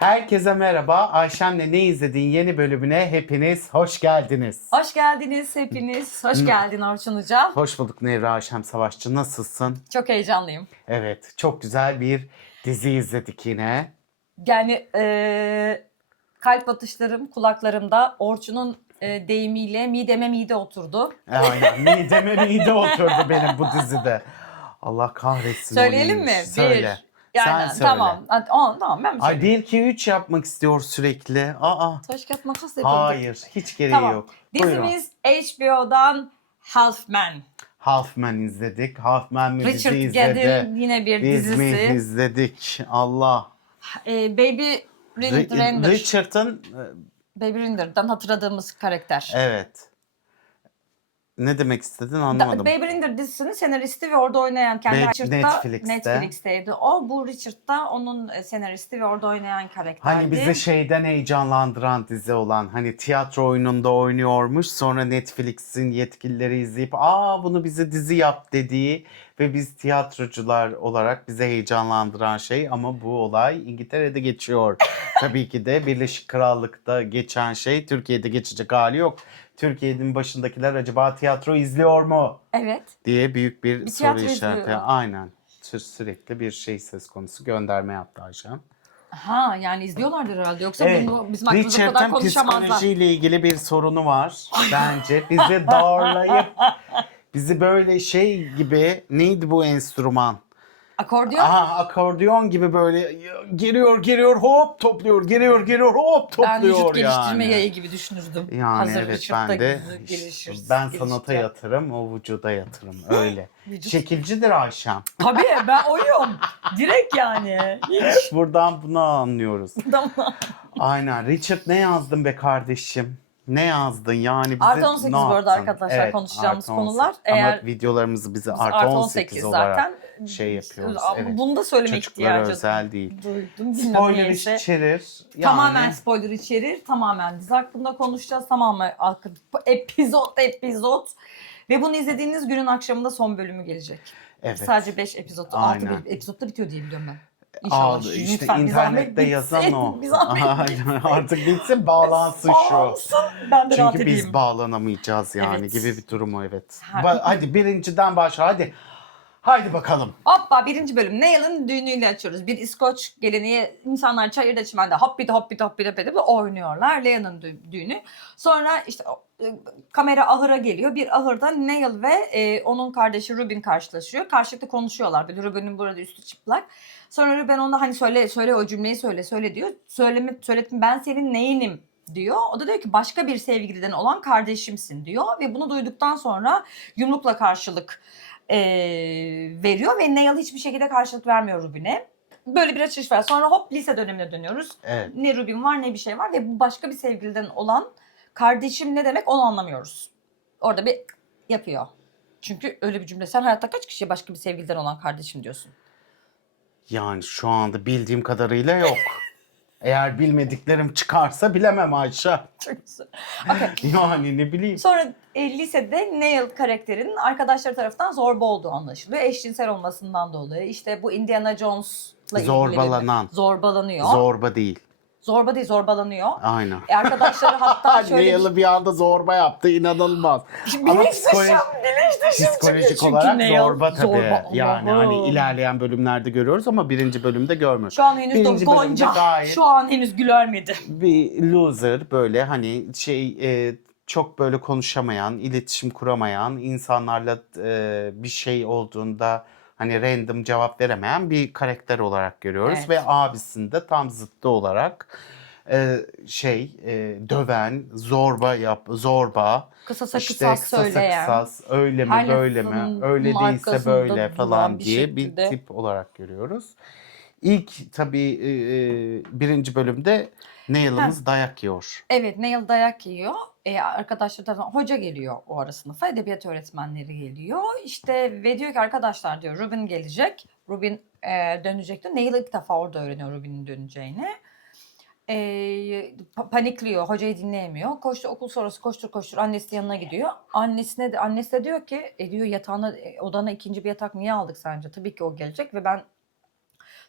Herkese merhaba. Ayşem'le Ne İzlediğin yeni bölümüne hepiniz hoş geldiniz. Hoş geldiniz hepiniz. Hoş geldin Orçun Hocam. Hoş bulduk Nevra Ayşem Savaşçı. Nasılsın? Çok heyecanlıyım. Evet, çok güzel bir dizi izledik yine. Yani kalp atışlarım kulaklarımda Orçun'un deyimiyle mideme mide oturdu. Aynen, mideme mide oturdu benim bu dizide. Allah kahretsin. Söyleyelim mi? neymiş. Söyle. Yani Sen söyle. tamam. Tamam ben mi Ay söyleyeyim? 1, 2, 3 yapmak istiyor sürekli. Taş kağıt makas yapalım. Hayır, hiç gereği Tamam. yok. Buyurun. Dizimiz HBO'dan Half Men. Halfman izledik. Halfman mi bizi Richard izledi? Gedde'in yine bir Biz mi dizisi. izledik? Allah. Baby Render. Richard'ın Baby Render'dan hatırladığımız karakter. evet. Ne demek istedin anlamadım. Baby Render dizisinin senaristi ve orada oynayan kendi Richard da Netflix'teydi. Bu Richard da onun senaristi ve orada oynayan karakterdi. Hani bizi şeyden heyecanlandıran dizi olan hani tiyatro oyununda oynuyormuş sonra Netflix'in yetkilileri izleyip bunu bize dizi yap dediği ve biz tiyatrocular olarak bize heyecanlandıran şey ama bu olay İngiltere'de geçiyor. Tabii ki de Birleşik Krallık'ta geçen şey Türkiye'de geçecek hali yok. Türkiye'nin başındakiler acaba tiyatro izliyor mu? Evet. Diye büyük bir soru tiyatro işareti. izliyorlar. Aynen. Sürekli bir şey söz konusu. Gönderme yaptı Ayşem. Yani izliyorlardır herhalde. Yoksa Evet. bunu bizim hakkımızda kadar Richard'ın konuşamazlar. psikolojiyle ilgili bir sorunu var. Bence bizi darlayıp bizi böyle şey gibi neydi bu enstrüman? Akordeon. Akordeon gibi böyle giriyor hop topluyor giriyor hop Ben vücut topluyor geliştirme yani. yayı gibi düşünürdüm. Yani Hazır evet Richard'da ben de ben sanata geliştireceğim. yatırım o vücuda yatırım öyle. Vücut. Şekilcidir Ayşem. Tabii ben oyum. Direkt yani. Hiç. Buradan bunu anlıyoruz. Tamam. Aynen. Richard ne yazdın be kardeşim? Ne yazdın yani bize Artı 18 ne bu arada yaptın? arkadaşlar konuşacağımız artı 18. konular. Ama videolarımızı bize artı 18 olarak şey yapıyoruz. Evet. Bunu da söylemek Çocuklara ihtiyacı özel değil. duydum. Spoiler Neyse. içerir. Yani, Tamamen spoiler içerir. Tamamen dizi hakkında konuşacağız. Tamamen epizod. Ve bunu izlediğiniz günün akşamında son bölümü gelecek. evet. Sadece 5 epizod. 6 Aynen. epizodda bitiyor diye biliyorum ben. İnşallah. İşte Lütfen bir zahmet internette bitsin. yazan o. Bir zahmet Aynen. Artık bitsin bağlansın şu. Bağlansın. Ben de rahat Çünkü edeyim. biz bağlanamayacağız yani Evet. gibi bir durum o evet. Ha. Hadi birinciden başla hadi. Haydi bakalım. Hoppa birinci bölüm. Niall'ın düğünüyle açıyoruz. Bir İskoç geleneği insanlar çayırda çimende hoppidi oynuyorlar. Leah'nın düğünü. Sonra işte kamera ahıra geliyor. Bir ahırda Niall ve onun kardeşi Ruben karşılaşıyor. Karşılıklı konuşuyorlar. Böyle Ruben'in burada üstü çıplak. Sonra Ruben ona hani söyle o cümleyi söyle diyor. Söyledim ben senin neyinim diyor. O da diyor ki başka bir sevgiliden olan kardeşimsin diyor. Ve bunu duyduktan sonra yumrukla karşılık veriyor ve Niall hiçbir şekilde karşılık vermiyor Ruben'e. Böyle bir açılış var. Sonra hop lise dönemine dönüyoruz. Evet. Ne Ruben var ne bir şey var ve bu başka bir sevgiliden olan kardeşim ne demek onu anlamıyoruz. Orada bir yapıyor. Çünkü öyle bir cümle. Sen hayatta kaç kişiye başka bir sevgiliden olan kardeşim diyorsun? Yani şu anda bildiğim kadarıyla yok. Eğer bilmediklerim çıkarsa bilemem Ayşe. Çok güzel. Okay. Yani ne bileyim. Sonra lisede Niall karakterinin arkadaşları tarafından zorba olduğu anlaşılıyor. Eşcinsel olmasından dolayı. İşte bu Indiana Jones'la ilgili Zorbalanan. Zorbalanıyor. Zorba değil. Zorba değil zorbalanıyor. Aynen. Arkadaşları hatta şöyle Niall'ı bir anda zorba yaptı inanılmaz. Ama psikolojik olarak zorba tabii. Yani hani ilerleyen bölümlerde görüyoruz ama birinci bölümde görmüyoruz. Şu an henüz Birinci bölümde Gonca. gayet Şu an henüz gülermedi. bir loser böyle hani çok böyle konuşamayan, iletişim kuramayan, insanlarla bir şey olduğunda hani random cevap veremeyen bir karakter olarak görüyoruz. Evet. Ve abisinde tam zıttı olarak döven, zorba, Kısasa işte söyleyen. kısas, öyle mi her böyle mi, lafın öyle değilse arkasında böyle duran falan bir diye bir şekilde. tip olarak görüyoruz. İlk tabii birinci bölümde Niall'ımız dayak yiyor. Evet, Niall dayak yiyor. Arkadaşlar tarafından hoca geliyor o ara sınıfa. Edebiyat öğretmenleri geliyor. İşte ve diyor ki arkadaşlar diyor Ruben gelecek. Ruben dönecek diyor. Niall ilk defa orada öğreniyor Ruben'in döneceğini. Panikliyor. Hocayı dinleyemiyor. Okul sonrası koştur annesi yanına gidiyor. Annesi de diyor ki diyor yatağına odana ikinci bir yatak niye aldık sence? Tabii ki o gelecek ve ben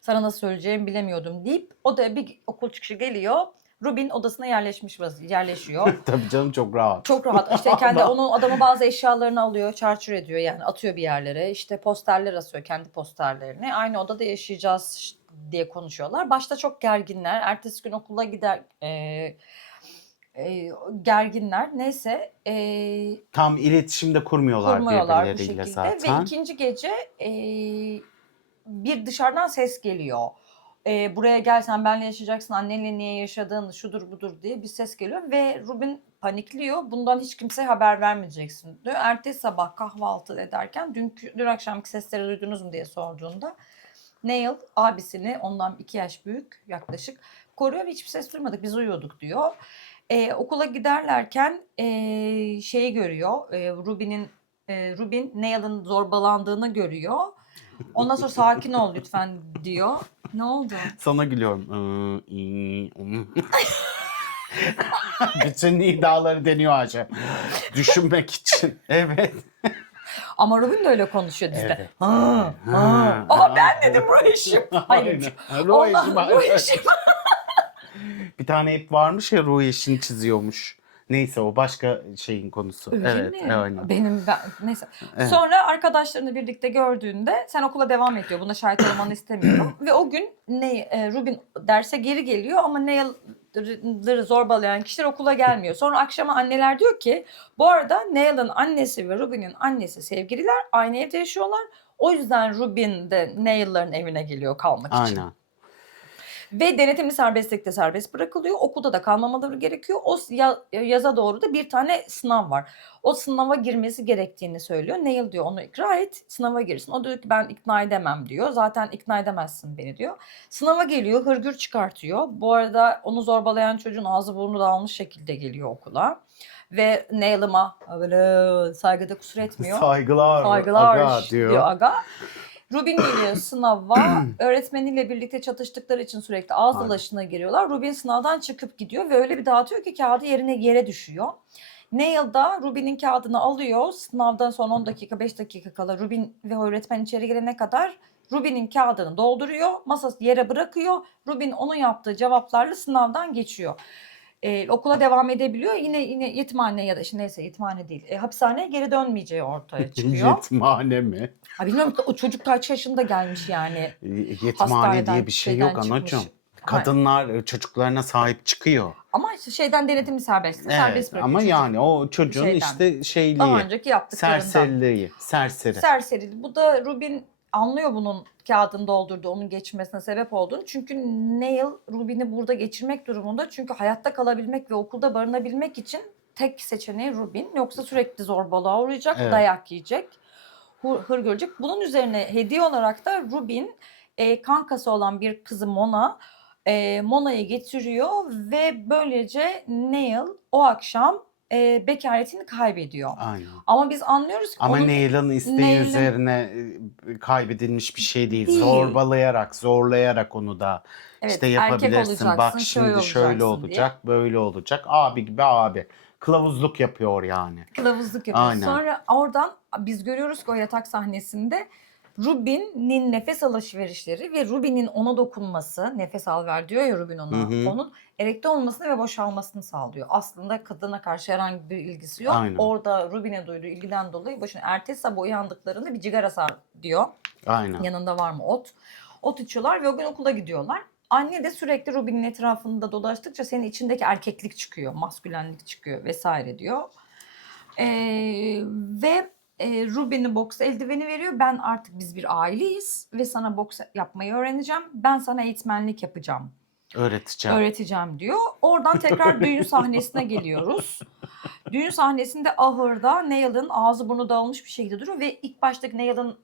Sana nasıl söyleyeceğimi bilemiyordum deyip o da bir okul çıkışı geliyor. Rubin odasına yerleşiyor. Tabii canım, çok rahat. Çok rahat. İşte kendi onun adamı bazı eşyalarını alıyor, çarçur ediyor yani atıyor bir yerlere. İşte posterler asıyor, kendi posterlerini. Aynı odada yaşayacağız diye konuşuyorlar. Başta çok gerginler. Ertesi gün okula gider gerginler. Neyse Tam iletişim de kurmuyorlar kurmuyorlar bu birbirleriyle şekilde. Ve zaten. ikinci gece bir dışarıdan ses geliyor. Buraya gel, sen benimle yaşayacaksın, annenle niye yaşadın, şudur budur diye bir ses geliyor ve Rubin panikliyor. Bundan hiç kimseye haber vermeyeceksin diyor. Ertesi sabah kahvaltı ederken dün akşamki sesleri duydunuz mu diye sorduğunda Neil abisini, ondan 2 yaş büyük yaklaşık, koruyor ve hiçbir ses duymadık, biz uyuyorduk diyor. Okula giderlerken şeyi görüyor, Rubin Neil'in zorbalandığını görüyor. Ondan sonra sakin ol lütfen diyor. Ne oldu? Sana gülüyorum. Bütün nidaları deniyor Ayşe. Düşünmek için. Evet. Ama Rubin de öyle konuşuyor dizide. Evet. Aa, ben dedim Ruhişim. Hayır. Ruhişim. Bir tane hep varmış ya, Ruhi eşini çiziyormuş. Neyse, o başka şeyin konusu. Öyle Evet, mi? aynen. Neyse. Evet. Sonra arkadaşlarını birlikte gördüğünde sen okula devam et diyor. Buna şahit olmanı istemiyorum. Ve o gün Rubin derse geri geliyor ama Neil'leri zorbalayan kişiler okula gelmiyor. Sonra akşama anneler diyor ki bu arada Neil'in annesi ve Rubin'in annesi sevgililer, aynı evde yaşıyorlar. O yüzden Rubin de Neil'lerin evine geliyor kalmak için. Aynen. Ve denetimli serbestlikte serbest bırakılıyor. Okulda da kalmamaları gerekiyor. O yaza doğru da bir tane sınav var. O sınava girmesi gerektiğini söylüyor. Neil diyor onu ikna et, sınava girsin. O diyor ki ben ikna edemem diyor. Zaten ikna edemezsin beni diyor. Sınava geliyor, hırgür çıkartıyor. Bu arada onu zorbalayan çocuğun ağzı burnu dağılmış şekilde geliyor okula. Ve Neil'ıma böyle saygıda kusur etmiyor. Saygılar aga diyor. Aga. Rubin geliyor sınava. Öğretmeniyle birlikte çatıştıkları için sürekli ağız Aynen. dalaşına giriyorlar. Rubin sınavdan çıkıp gidiyor ve öyle bir dağıtıyor ki kağıdı yere düşüyor. Neil da Rubin'in kağıdını alıyor. Sınavdan son 10 dakika 5 dakika kala Rubin ve öğretmen içeri girene kadar Rubin'in kağıdını dolduruyor. Masası yere bırakıyor. Rubin onun yaptığı cevaplarla sınavdan geçiyor. Okula devam edebiliyor. Yine yetimhane ya da işte neyse yetimhane değil. Hapishaneye geri dönmeyeceği ortaya çıkıyor. Yetimhane mi? Ha, bilmiyorum o çocuk kaç yaşında gelmiş yani. Yetimhane Hastaneden, diye bir şey şeyden yok anacığım. çıkmış. Kadınlar çocuklarına sahip çıkıyor. Ama işte şeyden denetimli serbest Evet, bırakıyor ama çocuk. yani o çocuğun Şeyden. işte Daha şeyliği, önceki yaptıklarından. serseriliği, serseri. Serseri. Bu da Rubin anlıyor bunun kağıdını doldurduğu, onun geçmesine sebep olduğunu. Çünkü Neil Rubin'i burada geçirmek durumunda. Çünkü hayatta kalabilmek ve okulda barınabilmek için tek seçeneği Rubin. Yoksa sürekli zorbalığa uğrayacak, Evet. dayak yiyecek, hır görecek. Bunun üzerine hediye olarak da Rubin kankası olan bir kızı Mona'yı getiriyor ve böylece Neil o akşam bekaretini kaybediyor. Aynen. Ama biz anlıyoruz ki Ama onun Neil'in isteği Neil'in- üzerine kaybedilmiş bir şey değil. Değil. Zorlayarak onu da Evet, işte erkek yapabilirsin. olacaksın, Bak köy şimdi şöyle olacaksın olacak, böyle olacak. Abi gibi abi. Kılavuzluk yapıyor yani. kılavuzluk yapıyor. Aynen. Sonra oradan biz görüyoruz ki o yatak sahnesinde Rubin'in nefes alışverişleri ve Rubin'in ona dokunması, nefes al ver diyor ya Rubin ona, Hı hı. onun erekte olmasını ve boşalmasını sağlıyor. Aslında kadına karşı herhangi bir ilgisi yok. Aynen. Orada Rubin'e duyduğu ilgiden dolayı boşuna ertesi sabah uyandıklarında bir cigara sar diyor. Aynen. Yanında var mı ot? Ot içiyorlar ve o gün okula gidiyorlar. Anne de sürekli Rubin'in etrafında dolaştıkça senin içindeki erkeklik çıkıyor, maskülenlik çıkıyor vesaire diyor. Ve Rubin'e boks eldiveni veriyor. Ben artık biz bir aileyiz ve sana boks yapmayı öğreneceğim. Ben sana eğitmenlik yapacağım. Öğreteceğim diyor. Oradan tekrar düğün sahnesine geliyoruz. Düğün sahnesinde ahırda Neil'in ağzı burnu dağılmış bir şekilde duruyor ve ilk baştaki Neil'in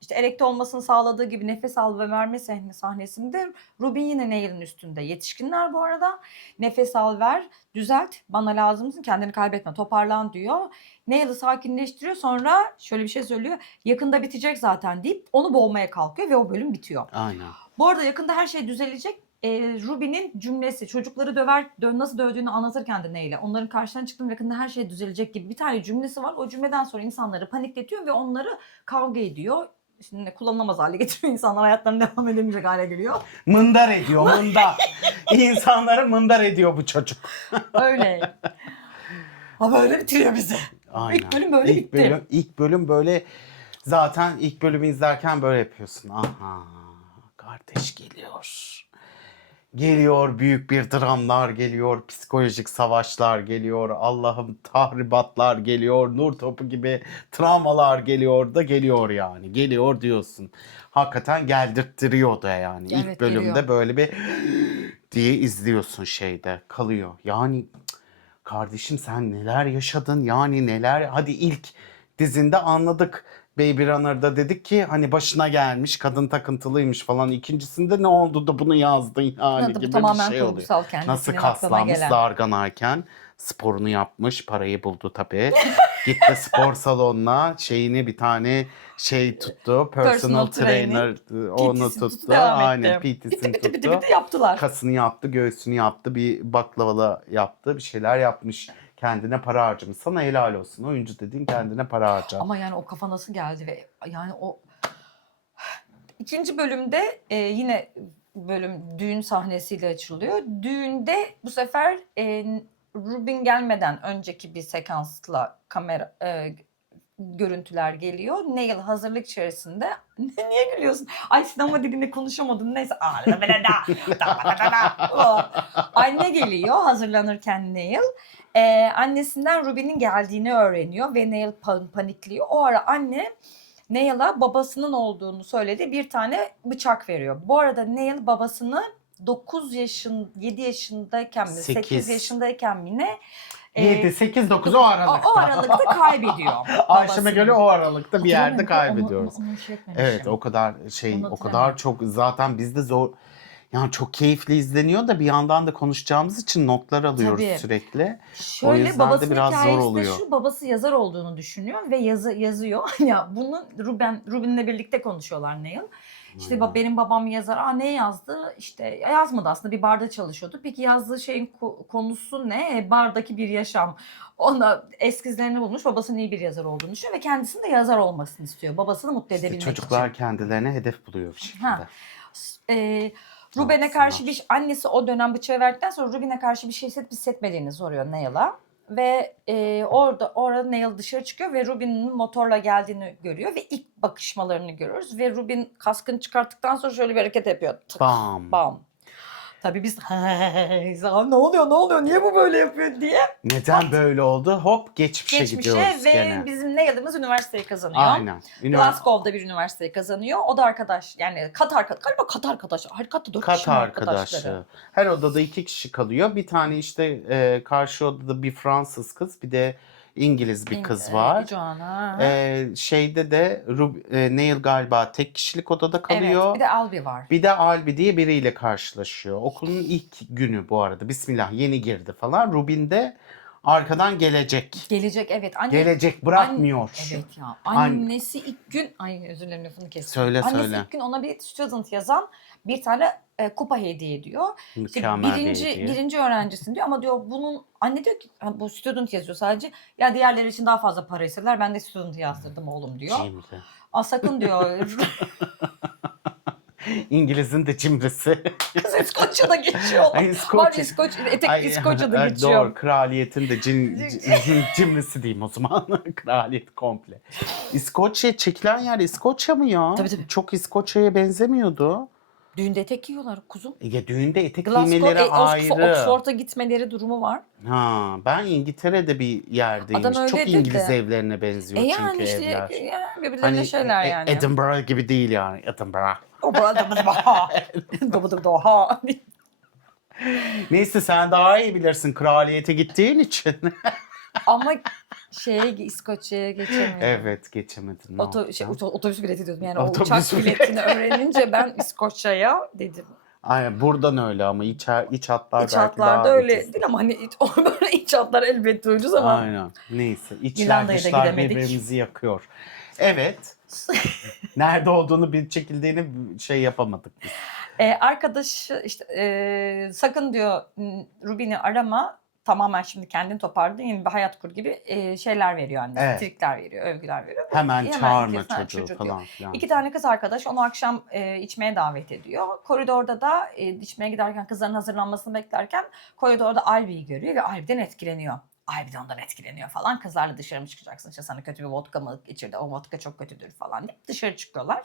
işte erekte olmasını sağladığı gibi nefes al ve verme sahnesinde Rubin yine Neil'in üstünde. Yetişkinler bu arada. Nefes al ver, düzelt, bana lazımsın, kendini kaybetme, toparlan diyor. Neil'i sakinleştiriyor, sonra şöyle bir şey söylüyor. Yakında bitecek zaten deyip onu boğmaya kalkıyor ve o bölüm bitiyor. Aynen. Bu arada yakında her şey düzelecek. Rubin'in cümlesi, çocukları nasıl dövdüğünü anlatırken de Neil'e, onların karşılarına çıktım yakında her şey düzelecek gibi bir tane cümlesi var. O cümleden sonra insanları panikletiyor ve onları kavga ediyor. üstünde kullanılamaz hale getiriyor. İnsanlar hayatlarına devam edemeyecek hale geliyor. Mındar ediyor, mındar. İnsanları mındar ediyor bu çocuk. Öyle. Ha böyle bitiriyor bizi. Aynen. İlk bölüm böyle bitti. İlk bölüm böyle, zaten ilk bölümü izlerken böyle yapıyorsun. Aha, kardeş geliyor. Geliyor, büyük bir dramlar geliyor, psikolojik savaşlar geliyor, Allah'ım tahribatlar geliyor, nur topu gibi travmalar geliyor da geliyor yani. Geliyor diyorsun. Hakikaten geldirttiriyor da yani. Evet, İlk bölümde geliyor. böyle bir diye izliyorsun, şeyde kalıyor. Yani kardeşim sen neler yaşadın, yani neler, hadi ilk dizinde anladık. Baby Runner'da dedik ki hani başına gelmiş, kadın takıntılıymış falan. İkincisinde ne oldu da bunu yazdın yani Bu gibi tamamen bir şey oluyor. kurgusal, kendisinin Nasıl aklına kaslanmış gelen. zarganayken sporunu yapmış, parayı buldu tabii. Gitti spor salonuna, şeyini bir tane şey tuttu, personal trainer onu PT'sini tuttu. devam Aynen etti. PT'sini Bitti tuttu. yaptılar. Kasını yaptı, göğsünü yaptı, bir baklavalı yaptı, bir şeyler yapmış. Kendine para harcamış. Sana helal olsun. Oyuncu dediğin kendine para harcar. Ama yani o kafa nasıl geldi ve yani o ikinci bölümde yine bölüm düğün sahnesiyle açılıyor. Düğünde bu sefer Rubin gelmeden önceki bir sekansla kamera görüntüler geliyor. Neil hazırlık içerisinde. Niye gülüyorsun? Ay sinema dilinde konuşamadım. Neyse. Anne geliyor hazırlanırken Neil. Annesinden Rubin'in geldiğini öğreniyor ve Neil panikliyor. O ara anne Neil'a babasının olduğunu söyledi. Bir tane bıçak veriyor. Bu arada Neil babasını 7 yaşındayken mi 8 8. yaşındayken mi ne 7, 8, 9 o aralıkta. o aralıkta kaybediyor. Ayşem'e babasını. göre o aralıkta bir yerde Hatırlamıyorum, kaybediyoruz. onu şey etmemişim. Evet, o kadar şey, Onu o kadar hatırlamıyorum. çok, zaten bizde zor, yani çok keyifli izleniyor da bir yandan da konuşacağımız için notlar alıyoruz Tabii. sürekli. O Şöyle yüzden de babasının biraz zor hikayesi de oluyor. şu, babası yazar olduğunu düşünüyor ve yazıyor. Ya bunu Rubin'le birlikte konuşuyorlar Neil. İşte benim babam yazar. Ne yazdı? İşte yazmadı aslında, bir barda çalışıyordu. Peki yazdığı şeyin konusu ne? Bardaki bir yaşam. Ona eskizlerini bulmuş. Babasının iyi bir yazar olduğunu düşünüyor ve kendisinin de yazar olmasını istiyor. Babasını mutlu İşte edebilmek çocuklar için. kendilerine hedef buluyor bir şekilde. Ha. Ruben'e karşı annesi o dönem bıçağı verdikten sonra Ruben'e karşı bir şey hissetmediğini soruyor Neil'a. Ve orada Neil dışarı çıkıyor ve Rubin'in motorla geldiğini görüyor ve ilk bakışmalarını görüyoruz ve Rubin kaskını çıkarttıktan sonra şöyle bir hareket yapıyor. Tık, Bam. bam. Tabii biz ne oluyor niye bu böyle yapıyor diye. Neden böyle oldu? Hop geçmişe gidiyoruz ve gene. bizim Neil'imiz üniversiteyi kazanıyor. Aynen. Glasgow'da bir üniversiteyi kazanıyor. O da arkadaş, yani kat arkadaş. Katta 4 Kat kişi mi arkadaşları? arkadaşı. Her odada 2 kişi kalıyor. Bir tane işte karşı odada bir Fransız kız, bir de İngiliz bir kız var. Joanna. Şeyde de Neil galiba tek kişilik odada kalıyor. Evet, bir de Albi var. Bir de Albi diye biriyle karşılaşıyor. Okulun ilk günü bu arada. Bismillah, yeni girdi falan. Rubin de arkadan gelecek. Gelecek, evet. Gelecek, bırakmıyor. Evet ya. Annesi ilk gün, ay özür dilerim lafını kestim. Annesi ilk gün ona bir student yazan bir tane kupa hediye ediyor. Mükemmel bir hediye. Birinci öğrencisin diyor ama diyor bunun, anne diyor ki bu student yazıyor sadece. Ya diğerleri için daha fazla para istediler. Ben de student yazdırdım oğlum diyor. Cimri. Sakın diyor. İngiliz'in de cimrisi. Kız İskoçya'da geçiyor. Ay, Var İskoçya'da geçiyor. Doğru, kraliyetin de cimrisi diyeyim o zaman. Kraliyet komple. İskoçya, çekilen yer İskoçya mı ya? Tabii. Çok İskoçya'ya benzemiyordu. Düğünde etek giyiyorlar kuzum. Ya düğünde etek giymeleri ayrı. Oxford'a gitmeleri durumu var. Ha, ben İngiltere'de bir yerdeymiş. Adam öyle Çok dedi İngiliz de. evlerine benziyor Yani çünkü işte evler. birbirlerine şeyler yani. Edinburgh gibi değil yani. Edinburgh. Neyse, sen daha iyi bilirsin kraliyete gittiğin için. Ama İskoçya'ya geçemiyorum. Evet, geçemedin. Otobüs bileti diyordum. Yani Otobüs o uçak biletini öğrenince ben İskoçya'ya dedim. Ay, buradan öyle ama iç hatlar İç belki hatlarda daha öyle ucuz. değil ama hani böyle iç hatlar elbette ucuz ama. Aynen. Neyse. İçler İrlanda'ya da dışlar gidemedik. birbirimizi yakıyor. Evet. Nerede olduğunu bir çekildiğini şey yapamadık biz. Arkadaşı işte sakın diyor Rubin'i arama. tamamen şimdi kendini topardın, yeni bir hayat kur gibi şeyler veriyor anne. Evet. Trikler veriyor, övgüler veriyor. Hemen çağırma ikisinden çocuğu diyor. falan filan. 2 tane kız arkadaş onu akşam içmeye davet ediyor. Koridorda da içmeye giderken kızların hazırlanmasını beklerken koridorda Albi'yi görüyor ve Albi'den etkileniyor. Albi de ondan etkileniyor falan. Kızlarla dışarı mı çıkacaksın? İşte sana kötü bir vodka mı içirdi? O vodka çok kötüdür falan deyip dışarı çıkıyorlar.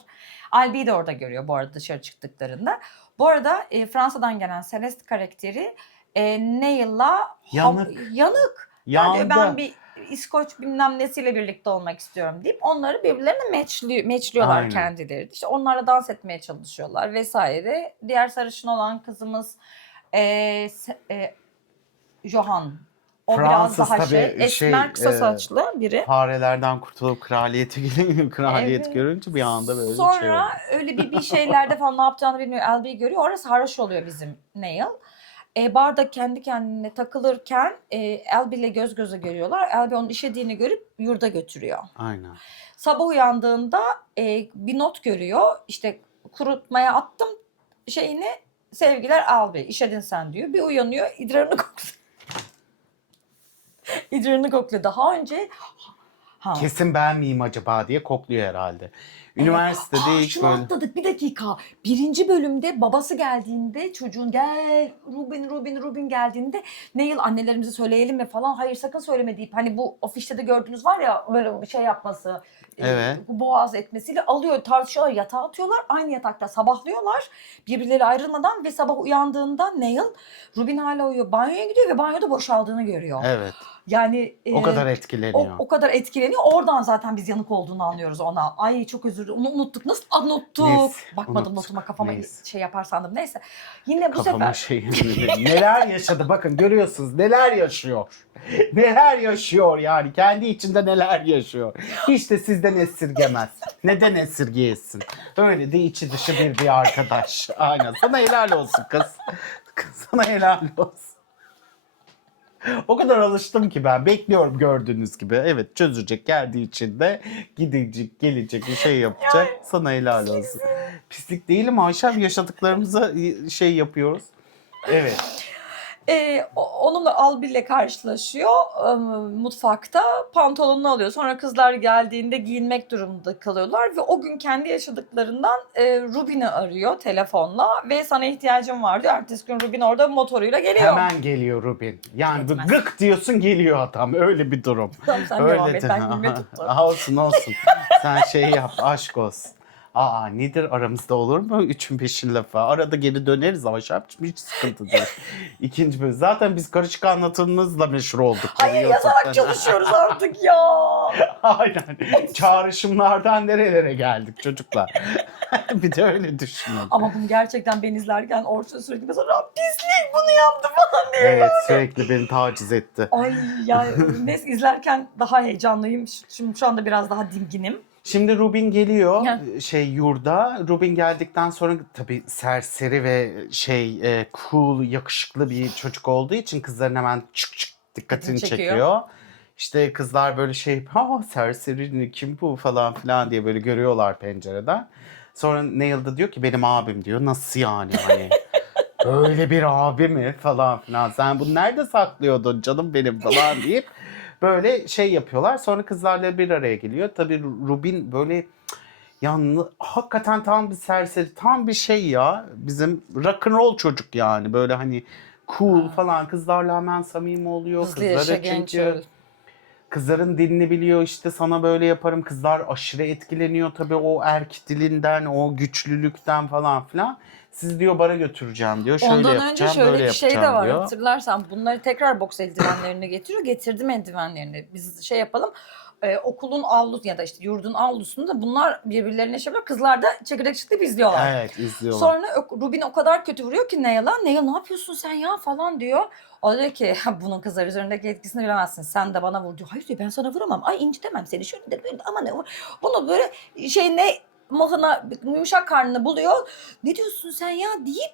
Albi'yi de orada görüyor bu arada dışarı çıktıklarında. Bu arada Fransa'dan gelen Celeste karakteri Neil'la Yanık. yanık. Yandı. Yani ben bir İskoç bilmem nesiyle birlikte olmak istiyorum deyip onları birbirlerine matchliyorlar Aynen. kendileri. İşte onlarla dans etmeye çalışıyorlar vesaire. Diğer sarışın olan kızımız Johan. O Fransız biraz daha tabii esmer kısa saçlı biri. Farelerden kurtulup kraliyete gelemiyor. Kraliyet Evet. görünce bir anda böyle Sonra şey oluyor. öyle bir şeylerde falan ne yapacağını bilmiyor. Albi'yi görüyor. Orası sarhoş oluyor bizim Neil. Barda kendi kendine takılırken Albi ile göz göze görüyorlar. Albi onun işediğini görüp yurda götürüyor. Aynen. Sabah uyandığında bir not görüyor. İşte kurutmaya attım şeyini, sevgiler Albi, işedin sen diyor. Bir uyanıyor, idrarını kokluyor. İdrarını kokluyor. Daha önce Kesin ben miyim acaba diye kokluyor herhalde. Üniversitede hiç şunu böyle... atladık bir dakika. 1. bölümde babası geldiğinde çocuğun gel Rubin geldiğinde Neil annelerimize söyleyelim mi falan, hayır sakın söyleme deyip hani bu afişte de gördüğünüz var ya böyle bir şey yapması. Evet. Boğaz etmesiyle alıyor, tartışıyorlar, yatağa atıyorlar, aynı yatakta sabahlıyorlar birbirleri ayrılmadan ve sabah uyandığında Neil Rubin hala uyuyor, banyoya gidiyor ve banyoda boşaldığını görüyor. Evet. Yani O kadar etkileniyor. o kadar etkileniyor. Oradan zaten biz yanık olduğunu anlıyoruz ona. Ay çok özür dilerim. Onu unuttuk. Nasıl unuttuk? Neyse, Bakmadım unuttuk. notuma, kafama Neyse. şey yapar sandım. Neyse. Yine bu Kafama sefer neler yaşadı bakın, görüyorsunuz neler yaşıyor. Neler yaşıyor yani, kendi içinde neler yaşıyor. Hiç de sizden esirgemez. Neden esirgeyesin? Öyle de içi dışı bir arkadaş. Aynen, sana helal olsun kız. Sana helal olsun. O kadar alıştım ki ben bekliyorum gördüğünüz gibi. Evet, çözecek, geldiği için de gidecek, gelecek, bir şey yapacak. Yani, sana helal olsun. Pislik değilim Ayşem, yaşadıklarımıza şey yapıyoruz. Evet. onunla Albil'le karşılaşıyor mutfakta. Pantolonunu alıyor. Sonra kızlar geldiğinde giyinmek durumunda kalıyorlar ve o gün kendi yaşadıklarından Rubin'i arıyor telefonla ve sana ihtiyacım var diyor. Ertesi gün Rubin orada motoruyla geliyor. Hemen geliyor Rubin. Yani Etmez. gık diyorsun, geliyor adam. Öyle bir durum. Tamam, sen devam et. Ben gülme tuttum. Olsun. Sen şey yap, aşk olsun. Aa, nedir aramızda, olur mu? Üçün peşin lafı. Arada geri döneriz Ayşem. Hiç sıkıntı değil. İkinci bölüm. Zaten biz karışık anlatımımızla meşhur olduk. Hayır, yazarak çalışıyoruz artık ya. Aynen. Çağrışımlardan nerelere geldik çocuklar. Bir de öyle düşünün. Ama bunu gerçekten ben izlerken Orçun sürekli mesela pislik bunu yaptı falan diye. Evet, sürekli beni taciz etti. Ay ya, neyse izlerken daha heyecanlıyım. Şimdi şu anda biraz daha dinginim. Şimdi Rubin geliyor Ya. yurda. Rubin geldikten sonra tabii serseri ve cool, yakışıklı bir çocuk olduğu için kızların hemen dikkatini çekiyor. İşte kızlar böyle serseri kim bu falan filan diye böyle görüyorlar pencereden. Sonra Neil de diyor ki benim abim diyor. Nasıl yani hani? Öyle bir abi mi falan filan. Sen bunu nerede saklıyordun canım benim falan deyip böyle şey yapıyorlar. Sonra kızlarla bir araya geliyor. Tabii Rubin böyle hakikaten tam bir serseri, tam bir şey ya. Bizim rock'n'roll çocuk yani. Böyle hani cool falan, kızlarla hemen samimi oluyor. Hızlı yaşa genç öl. Kızların dilini biliyor, işte sana böyle yaparım. Kızlar aşırı etkileniyor tabii o erk dilinden, o güçlülükten falan filan. Siz diyor bara götüreceğim diyor. Şöyle Ondan yapacağım, önce şöyle böyle bir şey de yapacağım var, diyor. hatırlarsan bunları tekrar boks eldivenlerine getiriyor. Getirdim eldivenlerini. Biz şey yapalım. Okulun avlusu ya da işte yurdun avlusunda bunlar birbirlerine şey yapıyor. Kızlar da çekirdek çitleyip izliyorlar. Evet, izliyorlar. Sonra Rubin o kadar kötü vuruyor ki Neil'a. Neil ne yapıyorsun sen ya falan diyor. O diyor ki bunun kızlar üzerindeki etkisini bilemezsin. Sen de bana vur diyor. Hayır diyor, ben sana vuramam. Ay incitemem seni. Şöyle de böyle ama ne bunu böyle mıhına yumuşak karnını buluyor. Ne diyorsun sen ya deyip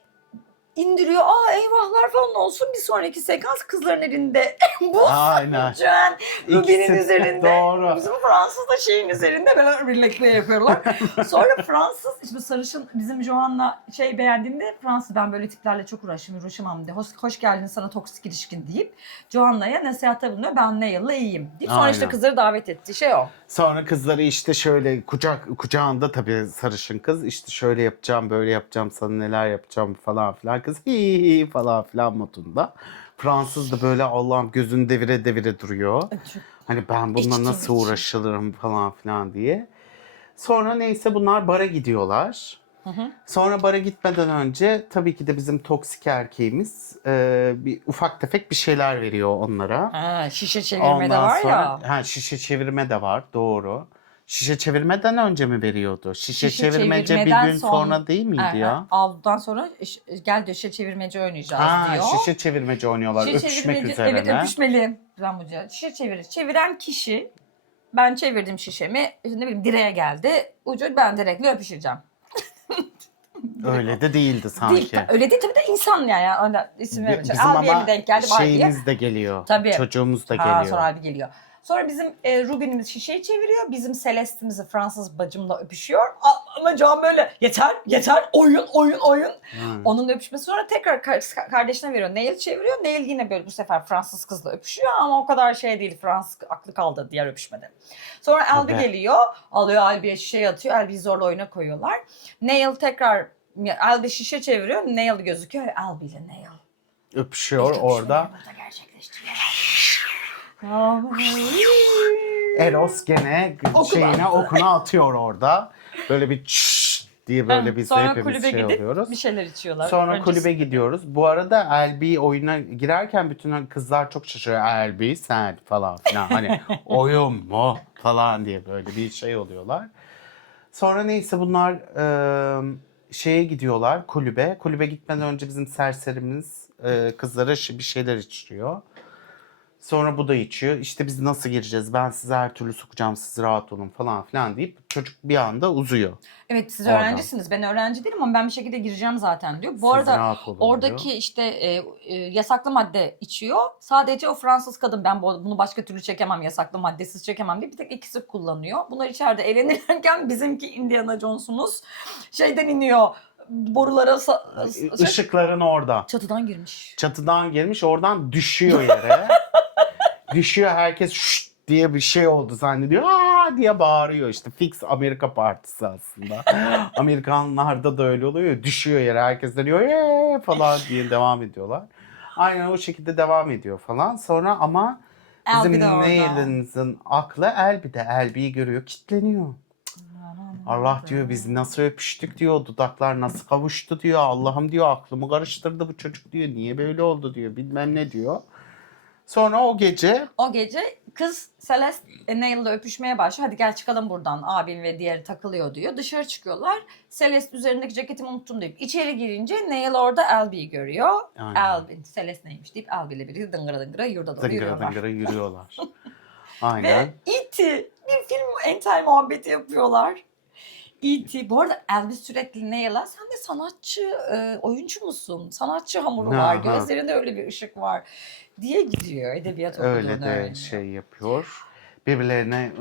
indiriyor. Aa eyvahlar falan olsun. Bir sonraki sekans kızların elinde. Bu Aynen. Joanne Ruby'nin İkisi- üzerinde. Doğru. Bizim Fransız da şeyin üzerinde böyle birlikte yapıyorlar. Sonra Fransız işte sarışın bizim Joanne'la şey beğendiğinde Fransız ben böyle tiplerle çok uğraşamam diye. Hoş geldin sana toksik ilişkin deyip Joanne'ya nasihatte bulunuyor. Ben Nail'la iyiyim deyip sonra işte Aynen. kızları davet ettiği şey o. Sonra kızları işte şöyle kucağında tabii sarışın kız işte şöyle yapacağım böyle yapacağım sana neler yapacağım falan filan kız hi falan filan modunda. Fransız da böyle Allah'ım gözünü devire devire duruyor. Çok Hani ben bununla İçtim, nasıl içtim. uğraşırım falan filan diye. Sonra neyse bunlar bara gidiyorlar. Sonra bara gitmeden önce tabii ki de bizim toksik erkeğimiz bir ufak tefek bir şeyler veriyor onlara. Ha, şişe çevirme de Ondan var sonra ya. şişe çevirme de var doğru. Şişe çevirmeden önce mi veriyordu? Şişe çevirmece bir çevirmeden gün sonra değil miydi ya? Avludan sonra gel diyor şişe çevirmece oynayacağız diyor. Şişe çevirmece oynuyorlar Şişe öpüşmek çevirmeci- üzerine. Evet öpüşmeli. Rambuca. Şişe çevirir. Çeviren kişi ben çevirdim şişemi. İşte ne bileyim direğe geldi. Ucu ben direkle öpüşeceğim. Öyle de değildi sanki. Değil, öyle değil tabii de insan yani. Öyle isim vermeyeceğim. Bizim Albiye mi ama denk geldi var diye. şeyimiz de geliyor. Tabii. Çocuğumuz da Ha, geliyor. sonra Albi geliyor. Sonra bizim Ruby'nimiz şişeyi çeviriyor. Bizim Celeste'imizi Fransız bacımla öpüşüyor. Ama Can böyle yeter oyun. Onunla öpüşmesi sonra tekrar kardeşine veriyor. Nail çeviriyor. Nail yine böyle bu sefer Fransız kızla öpüşüyor ama o kadar şey değil. Fransız aklı kaldı diğer öpüşmede. Sonra Albi Tabii. geliyor. Alıyor Albi'ye şişeyi atıyor. Albi'yi zorla oyuna koyuyorlar. Nail tekrar Albi şişe çeviriyor. Nail gözüküyor. Albi ile Nail. Öpüşüyor İlk orada. öpüşmeyi burada gerçekleştiriyorlar. Eros gene okuna atıyor orada. Böyle bir çşş diye böyle biz de Sonra hepimiz kulübe şey gidip oluyoruz. bir şeyler içiyorlar. Sonra Öncesinde. kulübe gidiyoruz. Bu arada Elbi oyuna girerken bütün kızlar çok şaşırıyor. Elbi sen falan filan. Hani oyun mu falan diye böyle bir şey oluyorlar. Sonra neyse bunlar şeye gidiyorlar kulübe. Kulübe gitmeden önce bizim serserimiz kızlara bir şeyler içiriyor. Sonra bu da içiyor. İşte biz nasıl gireceğiz? Ben size her türlü sokacağım. Siz rahat olun falan filan deyip çocuk bir anda uzuyor. Evet siz Oradan. öğrencisiniz. Ben öğrenci değilim ama ben bir şekilde gireceğim zaten diyor. Bu Siz arada rahat olun oradaki diyor. işte yasaklı madde içiyor. Sadece o Fransız kadın ben bunu başka türlü çekemem yasaklı maddesiz çekemem diye bir tek ikisi kullanıyor. Bunlar içeride eğlenirken bizimki Indiana Jones'umuz şeyden iniyor. Borulara Işıkların orada. çatıdan girmiş. Çatıdan girmiş oradan düşüyor yere. Düşüyor herkes şşt diye bir şey oldu zannediyor. Aa diye bağırıyor işte. Fix Amerika partisi aslında. Amerikanlarda da öyle oluyor ya. Düşüyor yere herkes dönüyor falan diye devam ediyorlar. Aynen o şekilde devam ediyor falan. Sonra ama Elbi bizim de orada. Nail'imizin aklı Elbi'de. Elbi'yi görüyor kitleniyor. Allah diyor biz nasıl öpüştük diyor. Dudaklar nasıl kavuştu diyor. Allah'ım diyor aklımı karıştırdı bu çocuk diyor. Niye böyle oldu diyor. Bilmem ne diyor. Sonra o gece Kız Celeste Nail'la öpüşmeye başlıyor. Hadi gel çıkalım buradan. Abim ve diğeri takılıyor diyor. Dışarı çıkıyorlar. Celeste üzerindeki ceketimi unuttum deyip içeri girince Nail orada Albi'yi görüyor. Aynen. Albi, Celeste neymiş deyip Albi ile birlikte dıngıra dıngıra yurda doğru dıngıra yürüyorlar. dıngıra yürüyorlar. Ve Aynen. E.T. bir film entel muhabbeti yapıyorlar. E.T. Bu arada Elvis sürekli Nail'a sen de sanatçı, oyuncu musun? Sanatçı hamuru var, Aha. gözlerinde öyle bir ışık var diye gidiyor. Edebiyat Öyle okuduğunu de öğreniyor. şey yapıyor. Birbirlerine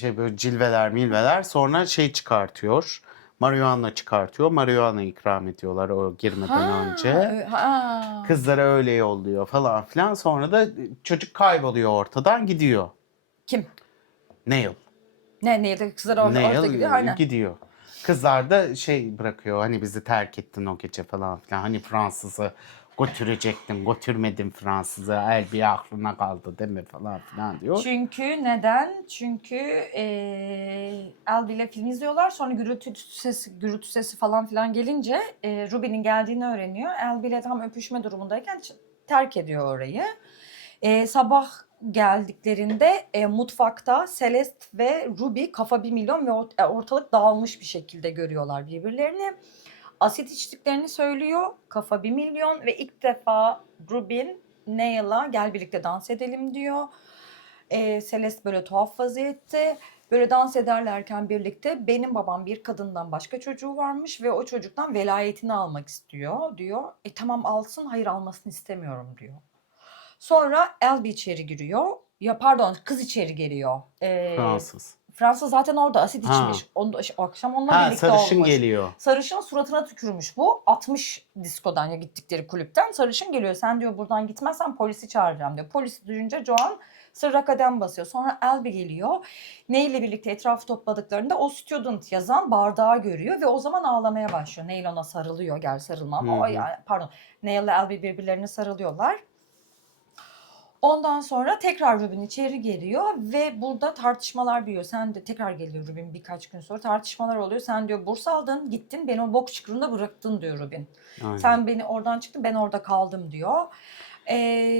şey böyle cilveler milveler sonra şey çıkartıyor. Marihuana çıkartıyor. Marihuana ikram ediyorlar o girmeden önce. Kızlara öyle yolluyor falan filan. Sonra da çocuk kayboluyor ortadan gidiyor. Kim? Nail. Nail'de kızlar orada gidiyor. Aynen. Gidiyor. Kızlar da şey bırakıyor hani bizi terk ettin o gece falan filan. Hani Fransız'ı götürmedin Fransız'ı. Elbi aklına kaldı değil mi falan filan diyor. Çünkü neden? Çünkü Elbi ile film izliyorlar. Sonra gürültü sesi falan filan gelince Ruby'nin geldiğini öğreniyor. Elbi ile tam öpüşme durumundayken terk ediyor orayı. Sabah geldiklerinde mutfakta Celeste ve Ruby kafa 1 milyon ve ortalık dağılmış bir şekilde görüyorlar birbirlerini. Asit içtiklerini söylüyor. Kafa 1 milyon ve ilk defa Ruby Nail'a gel birlikte dans edelim diyor. Celeste böyle tuhaf vaziyette. Böyle dans ederlerken birlikte benim babam bir kadından başka çocuğu varmış ve o çocuktan velayetini almak istiyor diyor. Tamam alsın, hayır almasını istemiyorum diyor. Sonra Elby içeri giriyor. Ya pardon, kız içeri giriyor. Fransız. Fransız zaten orada asit Ha. içmiş. O akşam onunla Ha, birlikte sarışın olmuş. geliyor. Sarışın suratına tükürmüş bu. 60 diskodan ya gittikleri kulüpten. Sarışın geliyor. Sen diyor buradan gitmezsen polisi çağıracağım diyor. Polisi duyunca Joan sırra kadem basıyor. Sonra Elby geliyor. Neil ile birlikte etrafı topladıklarında o student yazan bardağı görüyor ve o zaman ağlamaya başlıyor. Neil ona sarılıyor. Gel sarılmam. Hı hı. Pardon. Neil ile Elby birbirlerine sarılıyorlar. Ondan sonra tekrar Ruben içeri geliyor ve burada tartışmalar büyüyor. Sen de tekrar geliyor Ruben birkaç gün sonra tartışmalar oluyor. Sen diyor burs aldın, gittin, beni o bok çukurunda bıraktın diyor Ruben. Aynen. Sen beni oradan çıktın, ben orada kaldım diyor.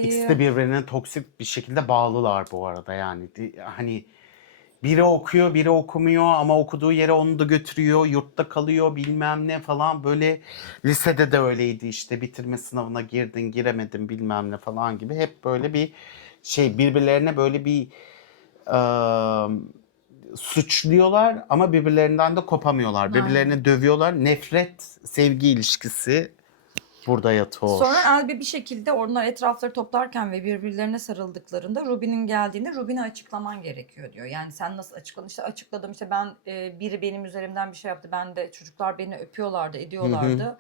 İkisi de birbirine toksik bir şekilde bağlılar bu arada yani. Hani biri okuyor, biri okumuyor ama okuduğu yere onu da götürüyor, yurtta kalıyor bilmem ne falan. Böyle lisede de öyleydi işte, bitirme sınavına girdin, giremedin bilmem ne falan gibi. Hep böyle bir şey, birbirlerine böyle bir suçluyorlar ama birbirlerinden de kopamıyorlar. Birbirlerini dövüyorlar. Nefret, sevgi ilişkisi burada yatıyor. Sonra Elby bir şekilde onlar etrafları toplarken ve birbirlerine sarıldıklarında Ruby'nin geldiğinde Ruby'ne açıklaman gerekiyor diyor. Yani sen nasıl açıkladın? İşte açıkladım, işte ben biri benim üzerimden bir şey yaptı. Ben de çocuklar beni öpüyorlardı, ediyorlardı.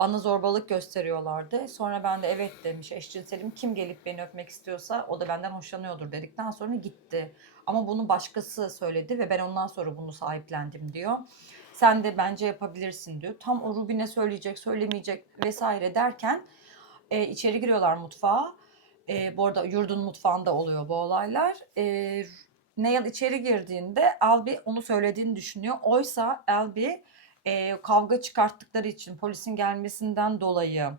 Bana zorbalık gösteriyorlardı. Sonra ben de evet demiş, eşcinselim, kim gelip beni öpmek istiyorsa o da benden hoşlanıyordur dedikten sonra gitti. Ama bunu başkası söyledi ve ben ondan sonra bunu sahiplendim diyor. Sen de bence yapabilirsin diyor. Tam o Ruby ne söyleyecek, söylemeyecek vesaire derken içeri giriyorlar mutfağa. Bu arada yurdun mutfağında oluyor bu olaylar. Neil içeri girdiğinde Elby onu söylediğini düşünüyor. Oysa Elby kavga çıkarttıkları için polisin gelmesinden dolayı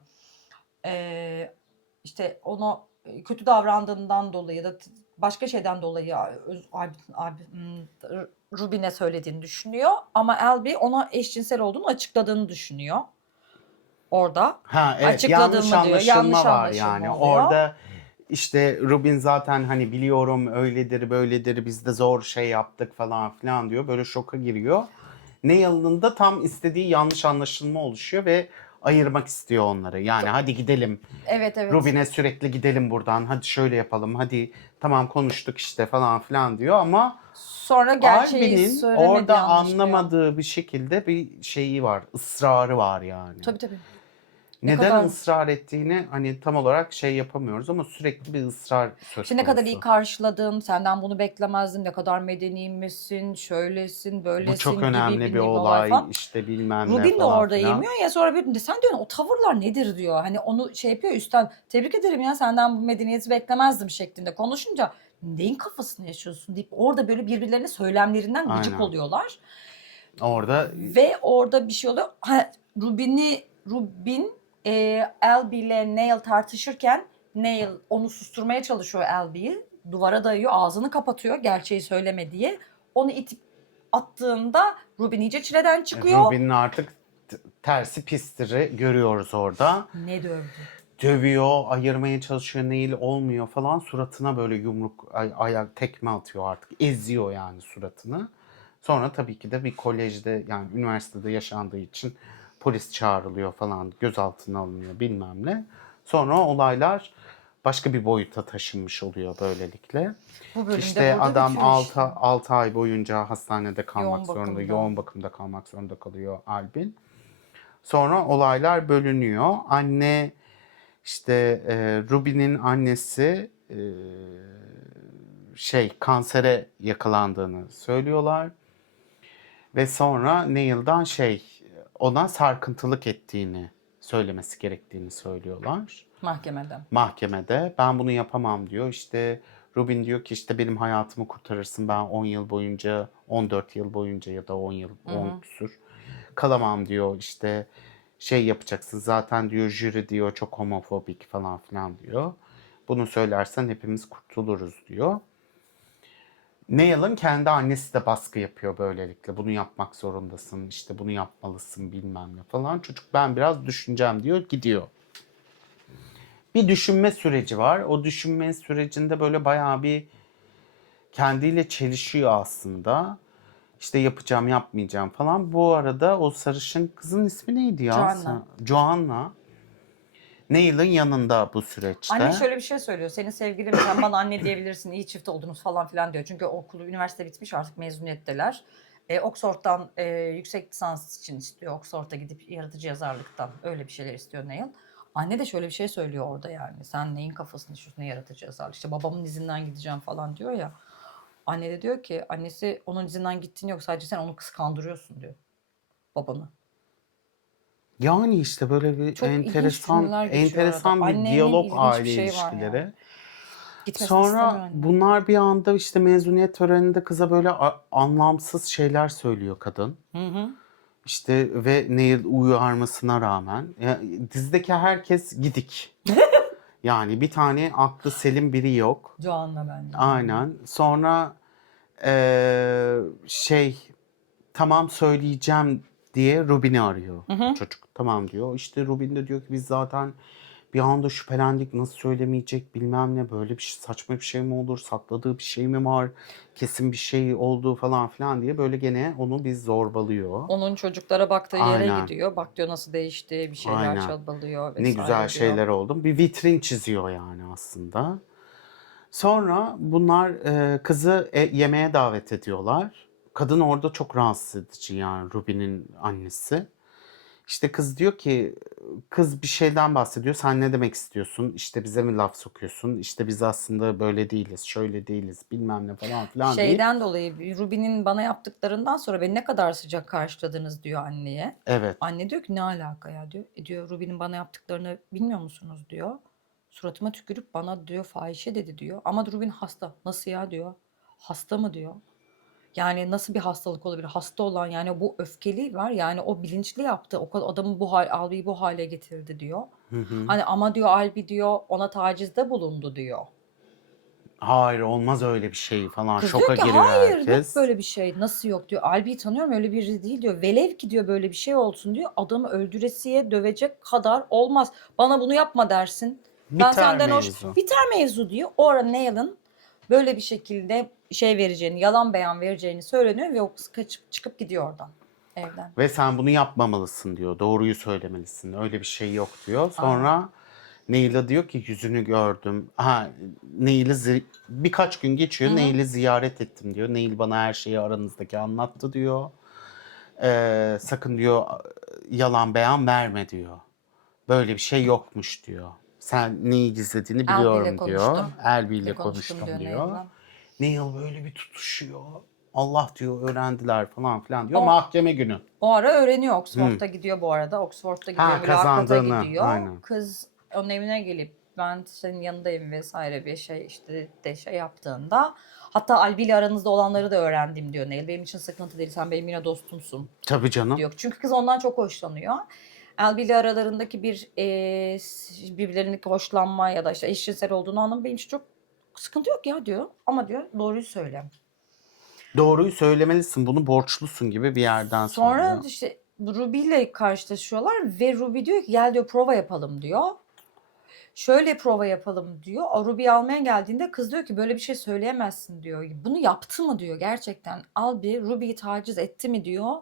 işte onu kötü davrandığından dolayı ya da başka şeyden dolayı Ruby'ne söylediğini düşünüyor. Ama Elby ona eşcinsel olduğunu açıkladığını düşünüyor. Orada. Ha evet, Açıkladığımı yanlış diyor. anlaşılma Yanlış var anlaşılma yani. oluyor. Orada işte Rubin zaten hani biliyorum öyledir böyledir, biz de zor şey yaptık falan filan diyor. Böyle şoka giriyor. Neil'ın da tam istediği yanlış anlaşılma oluşuyor ve ayırmak istiyor onları. Yani hadi gidelim. Evet. Rubin'e sürekli gidelim buradan. Hadi şöyle yapalım. Hadi tamam konuştuk işte falan filan diyor ama Sonra gerçeği Albin'in söylemedi, orada anlaşılıyor. anlamadığı bir şekilde bir şeyi var. Israrı var yani. Tabii. Neden kadar- ısrar ettiğini hani tam olarak şey yapamıyoruz ama sürekli bir ısrar söz İşte ne konusu. kadar iyi karşıladım, senden bunu beklemezdim, ne kadar medeniymişsin, şöylesin, böylesin Bu çok gibi önemli bir olay falan. olay işte bilmem ne Ruben de falan orada filan. yemiyor ya, sonra bir de sen diyorsun o tavırlar nedir diyor. Hani onu şey yapıyor üstten, tebrik ederim ya, senden bu medeniyeti beklemezdim şeklinde konuşunca neyin kafasını yaşıyorsun deyip orada böyle birbirlerine söylemlerinden gıcık Aynen. oluyorlar. Orada Ve orada bir şey oluyor. Ruben Elby ile Neil tartışırken Neil onu susturmaya çalışıyor Elby'yi. Duvara dayıyor, ağzını kapatıyor gerçeği söyleme diye. Onu itip attığında Ruben iyice çileden çıkıyor. Rubin'in artık tersi pistiri görüyoruz orada. Ne dövdü? Dövüyor, ayırmaya çalışıyor, Neil olmuyor falan. Suratına böyle yumruk, ayak tekme atıyor artık. Eziyor yani suratını. Sonra tabii ki de bir kolejde yani üniversitede yaşandığı için polis çağrılıyor falan. Gözaltına alınıyor bilmem ne. Sonra olaylar başka bir boyuta taşınmış oluyor böylelikle. Bu bölümde İşte burada adam bitiyor işte. 6 ay boyunca hastanede kalmak Yoğun zorunda, bakımda. yoğun bakımda kalmak zorunda kalıyor Albin. Sonra olaylar bölünüyor. Anne işte Ruby'nin annesi kansere yakalandığını söylüyorlar. Ve sonra Neil'dan ona sarkıntılık ettiğini söylemesi gerektiğini söylüyorlar. Mahkemede ben bunu yapamam diyor. İşte Rubin diyor ki işte benim hayatımı kurtarırsın, ben 10 yıl boyunca 14 yıl boyunca ya da 10 yıl 10 küsur kalamam diyor. İşte yapacaksın zaten diyor, jüri diyor çok homofobik falan filan diyor. Bunu söylersen hepimiz kurtuluruz diyor. Neil'ın kendi annesi de baskı yapıyor böylelikle. Bunu yapmak zorundasın, işte bunu yapmalısın bilmem ne falan. Çocuk ben biraz düşüneceğim diyor, gidiyor. Bir düşünme süreci var. O düşünme sürecinde böyle bayağı bir kendiyle çelişiyor aslında. İşte yapacağım, yapmayacağım falan. Bu arada o sarışın kızın ismi neydi ya? Joanna. Joanna. Neil'in yanında bu süreçte. Anne şöyle bir şey söylüyor. Senin sevgilin sen bana anne diyebilirsin. İyi çift oldunuz falan filan diyor. Çünkü okulu, üniversite bitmiş artık mezuniyetteler. Oxford'dan yüksek lisans için istiyor. Oxford'a gidip yaratıcı yazarlıktan öyle bir şeyler istiyor Neil. Anne de şöyle bir şey söylüyor orada yani. Sen neyin kafasını düşüyorsun, ne yaratıcı yazarlık? İşte babamın izinden gideceğim falan diyor ya. Anne de diyor ki annesi onun izinden gittiğini yok, sadece sen onu kıskandırıyorsun diyor babanı. Yani işte böyle bir Çok ilginç cümleler geçiyor arada. enteresan bir Annenin diyalog ilginç bir aile şey var ilişkileri. yani. Gitmesini istemiyor Sonra anne. bunlar bir anda işte mezuniyet töreninde kıza böyle anlamsız şeyler söylüyor kadın. Hı hı. İşte ve Neil uyarmasına rağmen dizideki herkes gidik. Yani bir tane aklı selim biri yok. Joan'la ben de. Aynen. Sonra şey tamam söyleyeceğim diye Rubin'i arıyor Hı hı. çocuk. Tamam diyor. İşte Rubin de diyor ki biz zaten bir anda şüphelendik. Nasıl söylemeyecek bilmem ne. Böyle bir saçma bir şey mi olur? Sakladığı bir şey mi var? Kesin bir şey oldu falan filan diye böyle gene onu biz zorbalıyor. Onun çocuklara baktığı yere Aynen. gidiyor. Bak diyor nasıl değişti, bir şeyler Aynen. çalbalıyor Ne güzel vesaire diyor. şeyler oldu. Bir vitrin çiziyor yani aslında. Sonra bunlar kızı yemeğe davet ediyorlar. Kadın orada çok rahatsız edici yani Ruby'nin annesi. İşte kız diyor ki kız bir şeyden bahsediyor. Sen ne demek istiyorsun? İşte bize mi laf sokuyorsun? İşte biz aslında böyle değiliz, şöyle değiliz, bilmem ne falan filan deyip. Şeyden dolayı Ruby'nin bana yaptıklarından sonra beni ne kadar sıcak karşıladınız diyor anneye. Evet. Anne diyor ki ne alaka ya diyor. Diyor Ruby'nin bana yaptıklarını bilmiyor musunuz diyor. Suratıma tükürüp bana diyor fahişe dedi diyor. Ama Rubin hasta. Nasıl ya diyor. Hasta mı diyor. Yani nasıl bir hastalık olabilir? Hasta olan yani bu öfkeli var. Yani o bilinçli yaptı. O kadar adamı bu hal, Albi'yi bu hale getirdi diyor. Hani ama diyor Albi diyor ona tacizde bulundu diyor. Hayır olmaz öyle bir şey falan. Kız diyor Şoka ki giriyor hayır yok herkes. böyle bir şey. Nasıl yok diyor. Albi'yi tanıyorum öyle biri değil diyor. Velev ki diyor böyle bir şey olsun diyor. Adamı öldüresiye dövecek kadar olmaz. Bana bunu yapma dersin. Ben Biter senden hoş. mevzu. Biter mevzu diyor. O ara Neil'in böyle bir şekilde şey vereceğini, yalan beyan vereceğini söyleniyor ve o kız kaçıp çıkıp gidiyor oradan. Evden. Ve sen bunu yapmamalısın diyor. Doğruyu söylemelisin. Öyle bir şey yok diyor. Aynen. Sonra Neil'a diyor ki yüzünü gördüm. Ha, birkaç gün geçiyor. Neil'i ziyaret ettim diyor. Neil bana her şeyi aranızdaki anlattı diyor. Sakın diyor yalan beyan verme diyor. Böyle bir şey yokmuş diyor. Sen neyi gizlediğini Albi ile biliyorum diyor. konuştum. Elby ile Ne konuştum konuştum diyor diyor. Neil'le. Neil böyle bir tutuşuyor. Allah diyor öğrendiler falan filan diyor. O, Mahkeme günü. o ara öğreniyor. Oxford'da gidiyor bu arada. Oxford'da gidiyor, Ha, mülakata kazandığını, gidiyor. aynen. Kız onun evine gelip ben senin yanındayım vesaire bir şey işte de şey yaptığında hatta Albi ile aranızda olanları da öğrendim diyor Neil. Benim için sıkıntı değil. Sen benim yine dostumsun Tabii canım. diyor. Çünkü kız ondan çok hoşlanıyor. Albi ile aralarındaki bir birbirlerindeki hoşlanma ya da işte eşcinsel olduğunu anlamı benim için çok sıkıntı yok ya diyor. Ama diyor doğruyu söyle. Doğruyu söylemelisin. Bunu borçlusun gibi bir yerden Sonra söylüyor. işte Ruby ile karşılaşıyorlar ve Ruby diyor ki gel diyor prova yapalım diyor. Şöyle prova yapalım diyor. O Ruby'yi almaya geldiğinde kız diyor ki böyle bir şey söyleyemezsin diyor. Bunu yaptı mı diyor gerçekten. Albi Ruby'yi taciz etti mi diyor.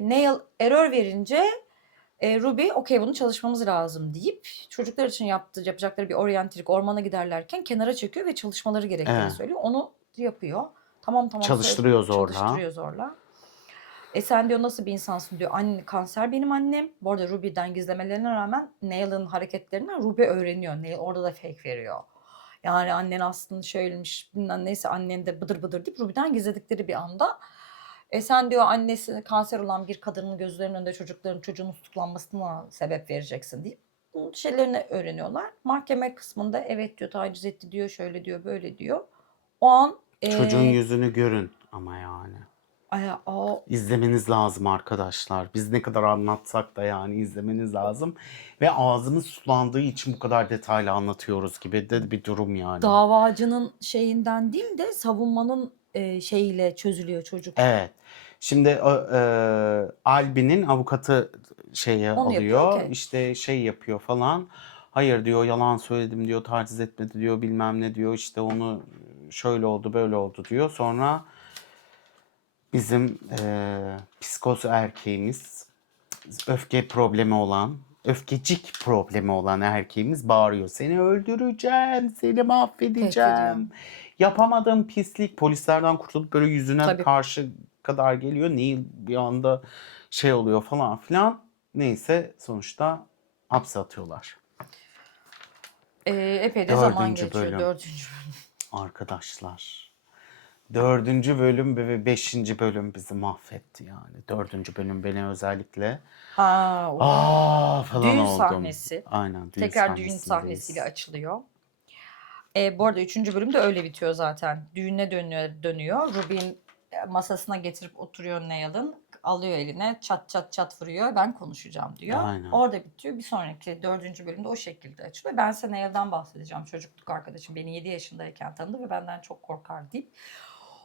Neil error verince Ruby okey bunu çalışmamız lazım deyip çocuklar için yapacakları bir oryantilik ormana giderlerken kenara çekiyor ve çalışmaları gerektiğini Evet. söylüyor. Onu yapıyor. Tamam Çalıştırıyor zorla. çalıştırıyor zorla. Sen diyor nasıl bir insansın diyor. Anne kanser benim annem. Bu arada Ruby'den gizlemelerine rağmen Neil'in hareketlerinden Ruby öğreniyor. Neil orada da fake veriyor. Yani annen aslında şöylemiş bilmem neyse annen de bıdır bıdır deyip Ruby'den gizledikleri bir anda. Sen diyor annesi kanser olan bir kadının gözlerinin önünde çocuğun tutuklanmasına sebep vereceksin deyip bunun şeylerini öğreniyorlar. Mahkeme kısmında evet diyor taciz etti diyor şöyle diyor böyle diyor. O an Çocuğun yüzünü görün ama yani. o İzlemeniz lazım arkadaşlar. Biz ne kadar anlatsak da yani izlemeniz lazım. Ve ağzımız sulandığı için bu kadar detaylı anlatıyoruz gibi de bir durum yani. davacının şeyinden değil de savunmanın şeyiyle çözülüyor çocuk. Evet. Şimdi Albi'nin avukatı şeyi Onu yapıyor, alıyor. okey. İşte şey yapıyor falan. Hayır diyor yalan söyledim diyor taciz etmedi diyor bilmem ne diyor işte onu şöyle oldu böyle oldu diyor. Sonra bizim psikoz erkeğimiz, öfke problemi olan, öfkecik problemi olan erkeğimiz bağırıyor. Seni öldüreceğim, seni mahvedeceğim. Yapamadığım pislik. Polislerden kurtulup böyle yüzüne Tabii. karşı kadar geliyor. Neil bir anda şey oluyor falan filan. Neyse sonuçta hapse atıyorlar. Epey de zaman Dördüncü geçiyor. bölüm. 4. bölüm. Arkadaşlar. 4. bölüm ve 5. bölüm bizi mahvetti yani. 4. bölüm beni özellikle falan Düğün oldum. sahnesi. Aynen düğün Tekrar düğün sahnesindeyiz. sahnesiyle açılıyor. Bu arada 3. bölüm de öyle bitiyor zaten. Düğüne dönüyor. Rubin masasına getirip oturuyor Niall'ın. Alıyor eline çat çat çat vuruyor. Ben konuşacağım diyor. Aynen. Orada bitiyor. Bir sonraki 4. bölümde o şekilde açılıyor. Ben size Niall'dan bahsedeceğim. Çocukluk arkadaşım beni 7 yaşındayken tanıdı ve benden çok korkar deyip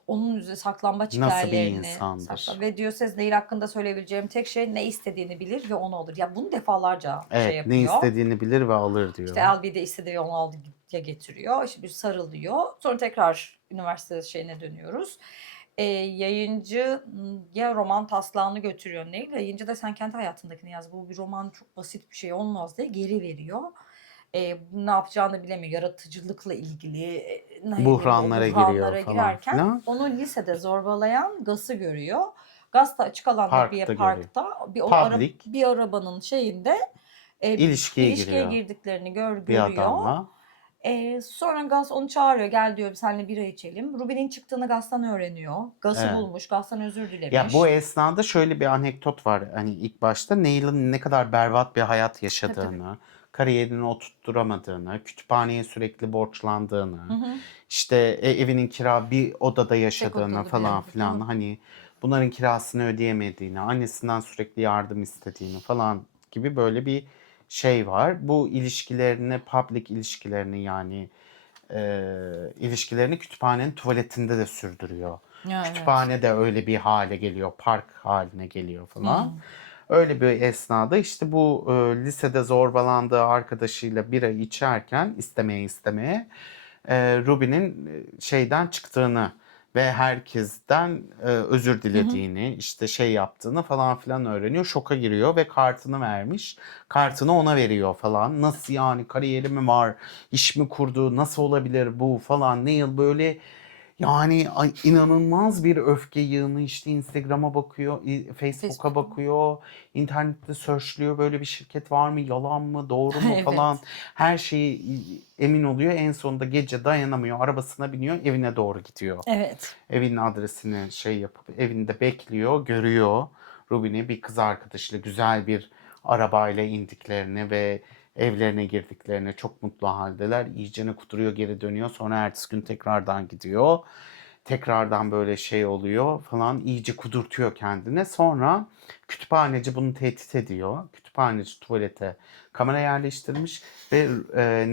onun üzerine saklambaç Nasıl bir hikayelerini insandır? ve diyor siz Nehir hakkında söyleyebileceğim tek şey ne istediğini bilir ve onu alır. Ya bunu defalarca Evet, şey yapıyor. ne istediğini bilir ve alır diyor. İşte Albie de istediği ve onu aldı ya getiriyor. İşte bir sarılıyor. Sonra tekrar üniversite şeyine dönüyoruz. Yayıncı ya roman taslağını götürüyor Neil. Yayıncı da sen kendi hayatındakini yaz. Bu bir roman çok basit bir şey olmaz diye geri veriyor. Ne yapacağını bilemiyor. Yaratıcılıkla ilgili Buhranlara giriyor falan girerken filan. onu lisede zorbalayan Gus'ı görüyor. Gus da açık alanda bir parkta bir arabanın şeyinde İlişkiye giriyor. girdiklerini Bir görüyor. adamla. Sonra Gus onu çağırıyor. Gel diyor seninle bira içelim. Ruby'nin çıktığını Gus'tan öğreniyor. Gus'u Evet. bulmuş. Gus'tan özür dilemiş. Ya bu esnada şöyle bir anekdot var. Hani ilk başta Neil'in ne kadar berbat bir hayat yaşadığını, kariyerini oturtturamadığını, kütüphaneye sürekli borçlandığını, işte evinin bir odada yaşadığını odalı bir falan evde, filan, değil mi? hani bunların kirasını ödeyemediğini, annesinden sürekli yardım istediğini falan gibi böyle bir şey var. Bu ilişkilerini, public ilişkilerini yani ilişkilerini kütüphanenin tuvaletinde de sürdürüyor. Ya, Kütüphane de öyle bir hale geliyor, park haline geliyor falan. Öyle bir esnada işte bu lisede zorbalandığı arkadaşıyla bira içerken istemeye Ruby'nin şeyden çıktığını ve herkesten özür dilediğini, işte şey yaptığını falan filan öğreniyor. Şoka giriyor ve kartını vermiş. Kartını ona veriyor falan. Nasıl yani, kariyeri mi var, iş mi kurdu, nasıl olabilir bu falan. Neil böyle yani inanılmaz bir öfke yığını, işte Instagram'a bakıyor, Facebook'a bakıyor, internette searchliyor, böyle bir şirket var mı, yalan mı, doğru mu Evet. falan. Her şeyi emin oluyor. En sonunda gece dayanamıyor, arabasına biniyor, evine doğru gidiyor. Evet. Evinin adresini şey yapıp evinde bekliyor, görüyor Ruby'ni bir kız arkadaşıyla güzel bir arabayla indiklerini ve evlerine girdiklerini, çok mutlu haldeler. İyicene kuduruyor, geri dönüyor. Sonra ertesi gün tekrardan gidiyor. Tekrardan böyle şey oluyor falan, iyice kudurtuyor kendine. Sonra kütüphaneci bunu tehdit ediyor. Kütüphaneci tuvalete kamera yerleştirmiş ve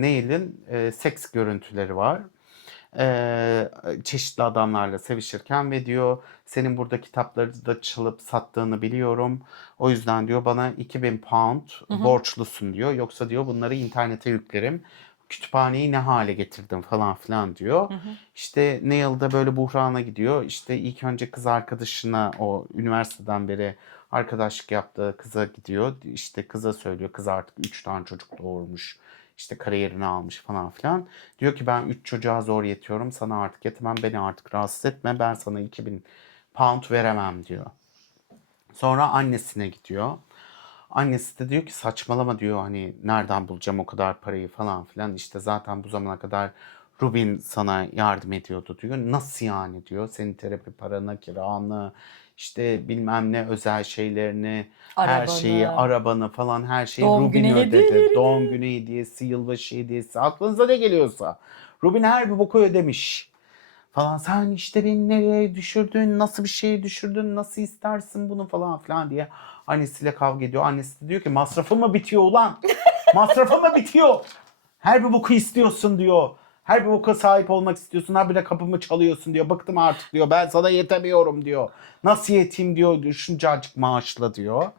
Neil'in seks görüntüleri var. Çeşitli adamlarla sevişirken ve diyor senin burada kitapları da çalıp sattığını biliyorum. O yüzden diyor bana 2000 pound borçlusun diyor. Yoksa diyor bunları internete yüklerim. Kütüphaneyi ne hale getirdim falan filan diyor. İşte Neil da böyle buhrana gidiyor. İşte ilk önce kız arkadaşına, o üniversiteden beri arkadaşlık yaptığı kıza gidiyor. İşte kıza söylüyor. Kız artık 3 tane çocuk doğurmuş. İşte kariyerini almış falan filan. Diyor ki ben 3 çocuğa zor yetiyorum. Sana artık yetemem. Beni artık rahatsız etme. Ben sana 2000 pound veremem diyor. Sonra annesine gidiyor. Annesi de diyor ki saçmalama diyor, hani nereden bulacağım o kadar parayı falan filan. İşte zaten bu zamana kadar Rubin sana yardım ediyordu diyor. Nasıl yani diyor. Senin terapi paranı, kiranı, işte bilmem ne özel şeylerini, her şeyi, arabanı falan, her şeyi Doğum Rubin günü ödedi. hediyelerini. Doğum günü hediyesi, yılbaşı hediyesi, aklınıza ne geliyorsa. Rubin her bir boku ödemiş falan. Sen işte beni nereye düşürdün, nasıl bir şey düşürdün, nasıl istersin bunu falan filan diye annesiyle kavga ediyor. Annesi de diyor ki masrafı mı bitiyor ulan? Masrafı mı bitiyor? Her bir boku istiyorsun diyor. Her bir boka sahip olmak istiyorsun. Her bir kapımı çalıyorsun diyor. Bıktım artık diyor. Ben sana yetemiyorum diyor. Nasıl yeteyim diyor. Şuncacık maaşla diyor.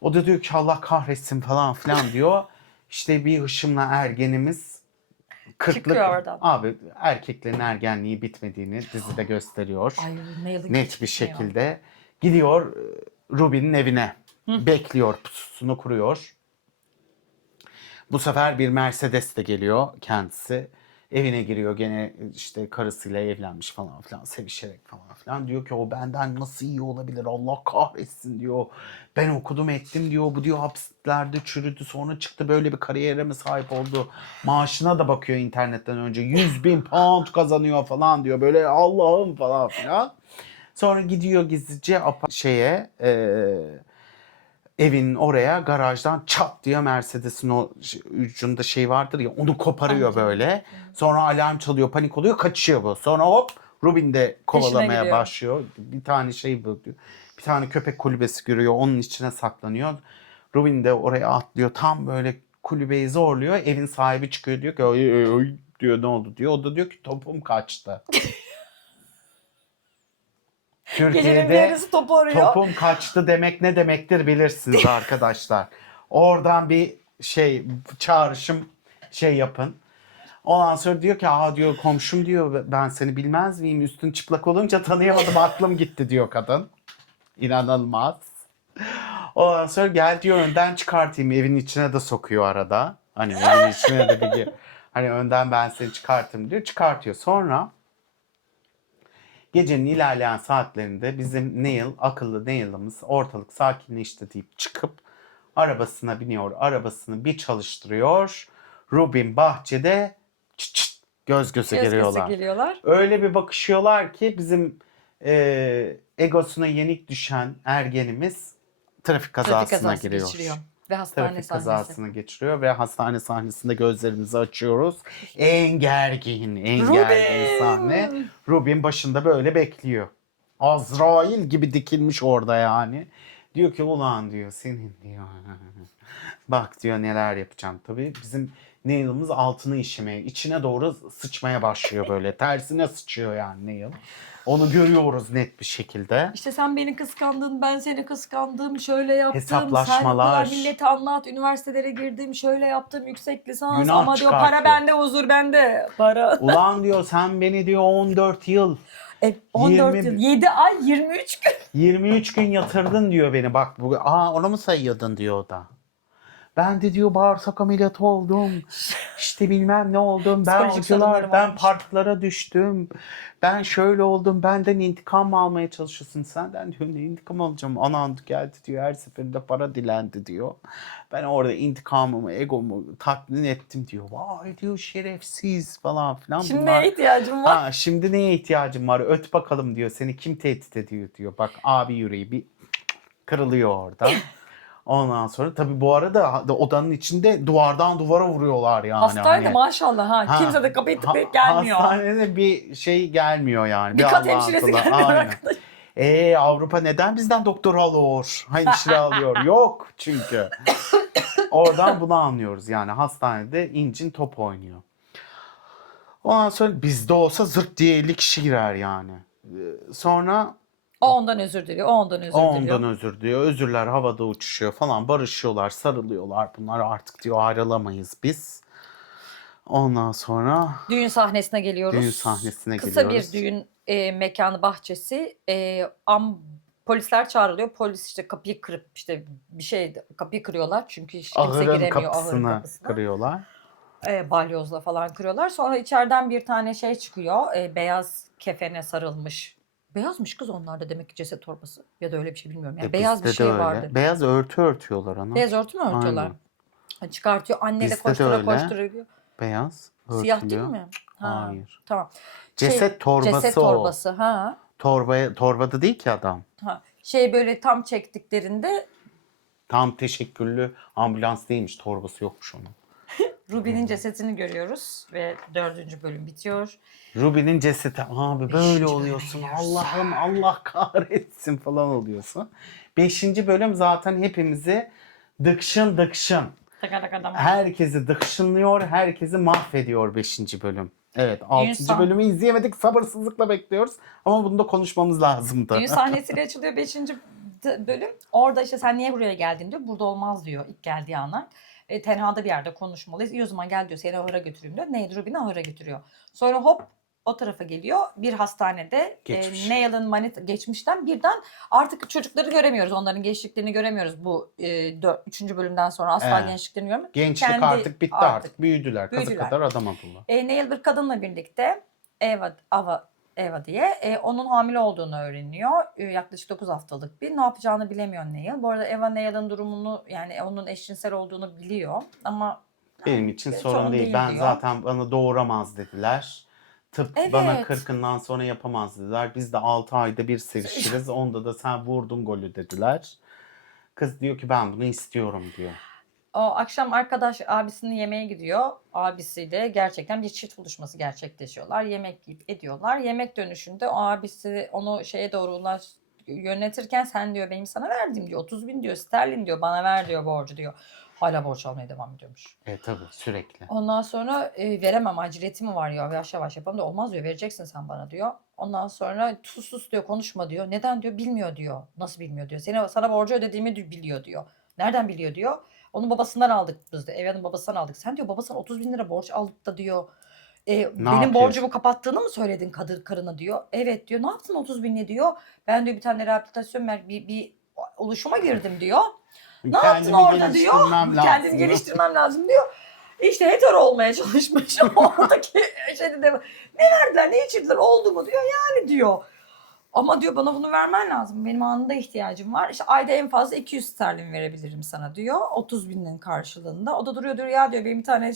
O da diyor ki Allah kahretsin falan filan diyor. İşte bir hışımla ergenimiz Kırklık. Çıkıyor oradan. Abi erkeklerin ergenliği bitmediğini dizide gösteriyor. Ay, Nail'ın Net hiç bir bitmiyor. şekilde. Gidiyor Ruby'nin evine. Bekliyor, pususunu kuruyor. Bu sefer bir Mercedes de geliyor kendisi. Evine giriyor gene işte karısıyla evlenmiş falan filan sevişerek falan filan. Diyor ki o benden nasıl iyi olabilir Allah kahretsin diyor. Ben okudum ettim diyor. Bu diyor hapislerde çürüdü sonra çıktı böyle bir kariyere mi sahip oldu. Maaşına da bakıyor internetten önce 100.000 pound kazanıyor falan diyor. Böyle Allah'ım falan filan. Sonra gidiyor gizlice evin oraya garajdan çat diye Mercedes'in o ucunda şey vardır ya onu koparıyor Amca. böyle. Sonra alarm çalıyor panik oluyor kaçıyor bu. Sonra hop Rubin de kovalamaya gidiyor. başlıyor. Bir tane şey buluyor. Bir tane köpek kulübesi görüyor onun içine saklanıyor. Rubin de oraya atlıyor tam böyle kulübeyi zorluyor. Evin sahibi çıkıyor diyor ki "Ay, ay, ay," diyor ne oldu diyor. O da diyor ki topum kaçtı. Gecenin bir Türkiye'de yarısı topu arıyor. topum kaçtı demek ne demektir bilirsiniz arkadaşlar. Oradan bir çağrışım yapın. Ondan sonra diyor ki diyor komşum diyor ben seni bilmez miyim? Üstün çıplak olunca tanıyamadım aklım gitti diyor kadın. İnanılmaz. Ondan sonra gel diyor önden çıkartayım evin içine de sokuyor arada. Hani evin içine de bir hani önden ben seni çıkartayım diyor çıkartıyor. Sonra gecenin ilerleyen saatlerinde bizim akıllı Neil'ımız ortalık sakinleşti deyip çıkıp arabasına biniyor. Arabasını bir çalıştırıyor. Rubin bahçede çıt çıt göz göze geliyorlar. Öyle bir bakışıyorlar ki bizim egosuna yenik düşen ergenimiz trafik kazasına giriyor. geçiriyor. Ve hastane Trafik sahnesi. kazasını geçiriyor ve hastane sahnesinde gözlerimizi açıyoruz. En gergin sahne. Rubin başında böyle bekliyor. Azrail gibi dikilmiş orada yani. Diyor ki ulan diyor senin diyor. Bak diyor neler yapacağım. Tabii bizim Neil'ımız altını işemeye, içine doğru sıçmaya başlıyor böyle. Tersine sıçıyor yani Neil. Onu görüyoruz net bir şekilde. İşte sen beni kıskandın, ben seni kıskandım, şöyle yaptım. Hesaplaşmalar. Sen bu millete anlat, üniversitelere girdim, şöyle yaptım, yüksek lisans. Günah Ama diyor para çıkartıyor. bende, huzur bende. Para. Ulan diyor sen beni diyor 14 yıl 14 20 yıl, 7 ay, 23 gün. 23 gün yatırdın diyor beni. Bak onu mu sayıyordun diyor o da. Ben de diyor bağırsak ameliyatı oldum. İşte bilmem ne oldum. Ben Psikolojik sorunlarım ben olmuş. parklara düştüm. Ben şöyle oldum. Benden intikam mı almaya çalışıyorsun? Senden diyor ne intikam alacağım? Anan geldi diyor. Her seferinde para dilendi diyor. Ben orada intikamımı, egomu tatmin ettim diyor. Vay diyor şerefsiz falan filan. Şimdi neye ihtiyacım var? Şimdi neye ihtiyacım var? Öt bakalım diyor. Seni kim tehdit ediyor diyor. Bak abi yüreği bir kırılıyor orada. Ondan sonra tabii bu arada odanın içinde duvardan duvara vuruyorlar yani. Hastaydı hani. maşallah ha. Kimse de kapıyı tıklayıp gelmiyor. Hastanede bir şey gelmiyor yani. Bir kat Allah'ın hemşiresi kulu. gelmiyor Aynen. arkadaş. Avrupa neden bizden doktor alıyor? Hemşire alıyor. Yok çünkü. Oradan bunu anlıyoruz yani. Hastanede incin top oynuyor. Ondan sonra bizde olsa zırt diye 50 kişi girer yani. Sonra O ondan özür diliyor, o ondan özür diliyor. ondan özür diliyor. Özürler havada uçuşuyor falan. Barışıyorlar, sarılıyorlar. Bunlar artık diyor ayrılamayız biz. Ondan sonra Düğün sahnesine geliyoruz. düğün sahnesine Kısa geliyoruz. bir düğün mekanı, bahçesi. Polisler çağrılıyor. Polis işte kapıyı kırıp işte kapıyı kırıyorlar. Çünkü hiç kimse Ahırın giremiyor ahırın kapısını kapısına. kırıyorlar. Balyozla falan kırıyorlar. Sonra içeriden bir tane çıkıyor. Beyaz kefene sarılmış. Beyazmış kız onlarda demek ki ceset torbası. Ya da öyle bir şey bilmiyorum. Yani beyaz bir Bizde de şey öyle. vardı. Beyaz örtü örtüyorlar ana. Beyaz örtü mü örtüyorlar? Aynen. Çıkartıyor. Anne de Bizde de koştura öyle. koştura gidiyor. Beyaz örtülüyor. Siyah değil mi? Ha, Hayır. tamam. Ceset torbası ceset torbası. Ha. Torbada değil ki adam. Ha. Böyle tam çektiklerinde Tam teşekküllü ambulans değilmiş. Torbası yokmuş onun. Ruby'nin cesetini görüyoruz ve 4. bölüm bitiyor. Ruby'nin cesedi abi böyle oluyorsun. Allah'ım Allah kahretsin falan oluyorsun. 5. bölüm zaten hepimizi dıkşın. Herkesi dıkşınlıyor, herkesi mahvediyor 5. bölüm. Evet 6. bölümü izleyemedik sabırsızlıkla bekliyoruz. Ama bunu da konuşmamız lazımdı. Düğün sahnesiyle açılıyor 5. bölüm. Orada işte sen niye buraya geldin diyor. Burada olmaz diyor ilk geldiği anlar. tenhada bir yerde konuşmalıyız. İyi o zaman gel diyor, seni ahıra götüreyim diyor. Neil Rubin'i ahıra götürüyor. Sonra hop o tarafa geliyor. Bir hastanede Geçmiş. Neil'in geçmişten birden artık çocukları göremiyoruz. Onların gençliklerini göremiyoruz bu 3. bölümden sonra. Asla Evet. gençliklerini göremiyoruz. Gençlik Kendi artık bitti artık. Büyüdüler. Kazı büyüdüler. kadar adam oldular. Neil bir kadınla birlikte Eva diye onun hamile olduğunu öğreniyor. Yaklaşık 9 haftalık bir. Ne yapacağını bilemiyor Neil. Bu arada Eva Neil'in durumunu, yani onun eşcinsel olduğunu biliyor ama Benim için hiç sorun onun değil. değil Ben diyor. zaten bana doğuramaz dediler. Tıp bana Evet. 40'ından sonra yapamaz dediler. Biz de 6 ayda bir sevişiriz. Onda da sen vurdun golü dediler. Kız diyor ki ben bunu istiyorum diyor. O akşam arkadaş abisinin yemeğe gidiyor. Abisiyle gerçekten bir çift buluşması gerçekleşiyorlar. Yemek yiyip ediyorlar. Yemek dönüşünde o abisi onu şeye doğru yönetirken sen diyor benim sana verdiğim diyor 30 bin diyor sterlin diyor bana ver diyor borcu diyor. Hala borç almaya devam ediyormuş. Tabii sürekli. Ondan sonra veremem aciliyeti var ya yavaş yavaş yapalım da olmaz diyor vereceksin sen bana diyor. Ondan sonra sus diyor konuşma diyor. Neden diyor bilmiyor diyor. Nasıl bilmiyor diyor. Sana borcu ödediğimi biliyor diyor. Nereden biliyor diyor. Onun babasından aldık biz de. Evya'nın babasından aldık. Sen diyor babasından 30 bin lira borç aldık da diyor. Benim yapıyor? borcumu kapattığını mı söyledin karına diyor. Evet diyor. Ne yaptın 30 binle diyor. Ben diyor bir tane rehabilitasyon bir oluşuma girdim diyor. Ne yaptın orada diyor. Kendimi geliştirmem lazım diyor. İşte hetero olmaya çalışmış. Oradaki şeyde de ne verdiler ne içirdiler oldu mu diyor. Yani diyor. Ama diyor bana bunu vermen lazım. Benim anında ihtiyacım var. İşte ayda en fazla 200 sterlin verebilirim sana diyor. 30 binin karşılığında. O da duruyor diyor ya diyor benim bir tane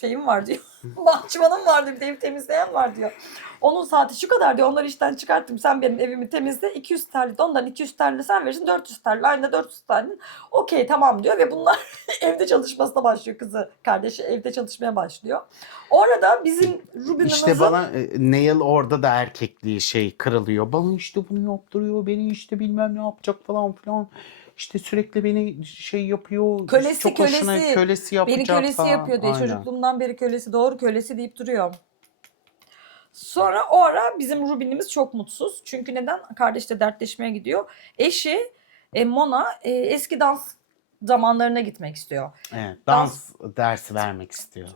şeyim var diyor. Bahçıvanım var diyor. Bir de evi temizleyen var diyor. Onun saati şu kadar diyor. Onları işten çıkarttım. Sen benim evimi temizle. 200 sterlin. Ondan 200 sterlin sen verirsin. 400 sterlin. Ayda 400 sterlin. Okey tamam diyor. Ve bunlar evde çalışmasına başlıyor kızı. Kardeşi evde çalışmaya başlıyor. Orada bizim Rubin'imizin... İşte bana Neil orada da erkekliği kırılıyor. Bana işte bunu yaptırıyor. Beni işte bilmem ne yapacak falan filan. İşte sürekli beni yapıyor. Kölesi çok hoşuna kölesi yapacak Beni kölesi falan. yapıyor diye Aynen. çocukluğumdan beri kölesi doğru kölesi deyip duruyor. Sonra o ara bizim Rubin'imiz çok mutsuz. Çünkü neden? Kardeşle dertleşmeye gidiyor. Eşi Mona eski dans zamanlarına gitmek istiyor. Evet, dans dersi vermek istiyor.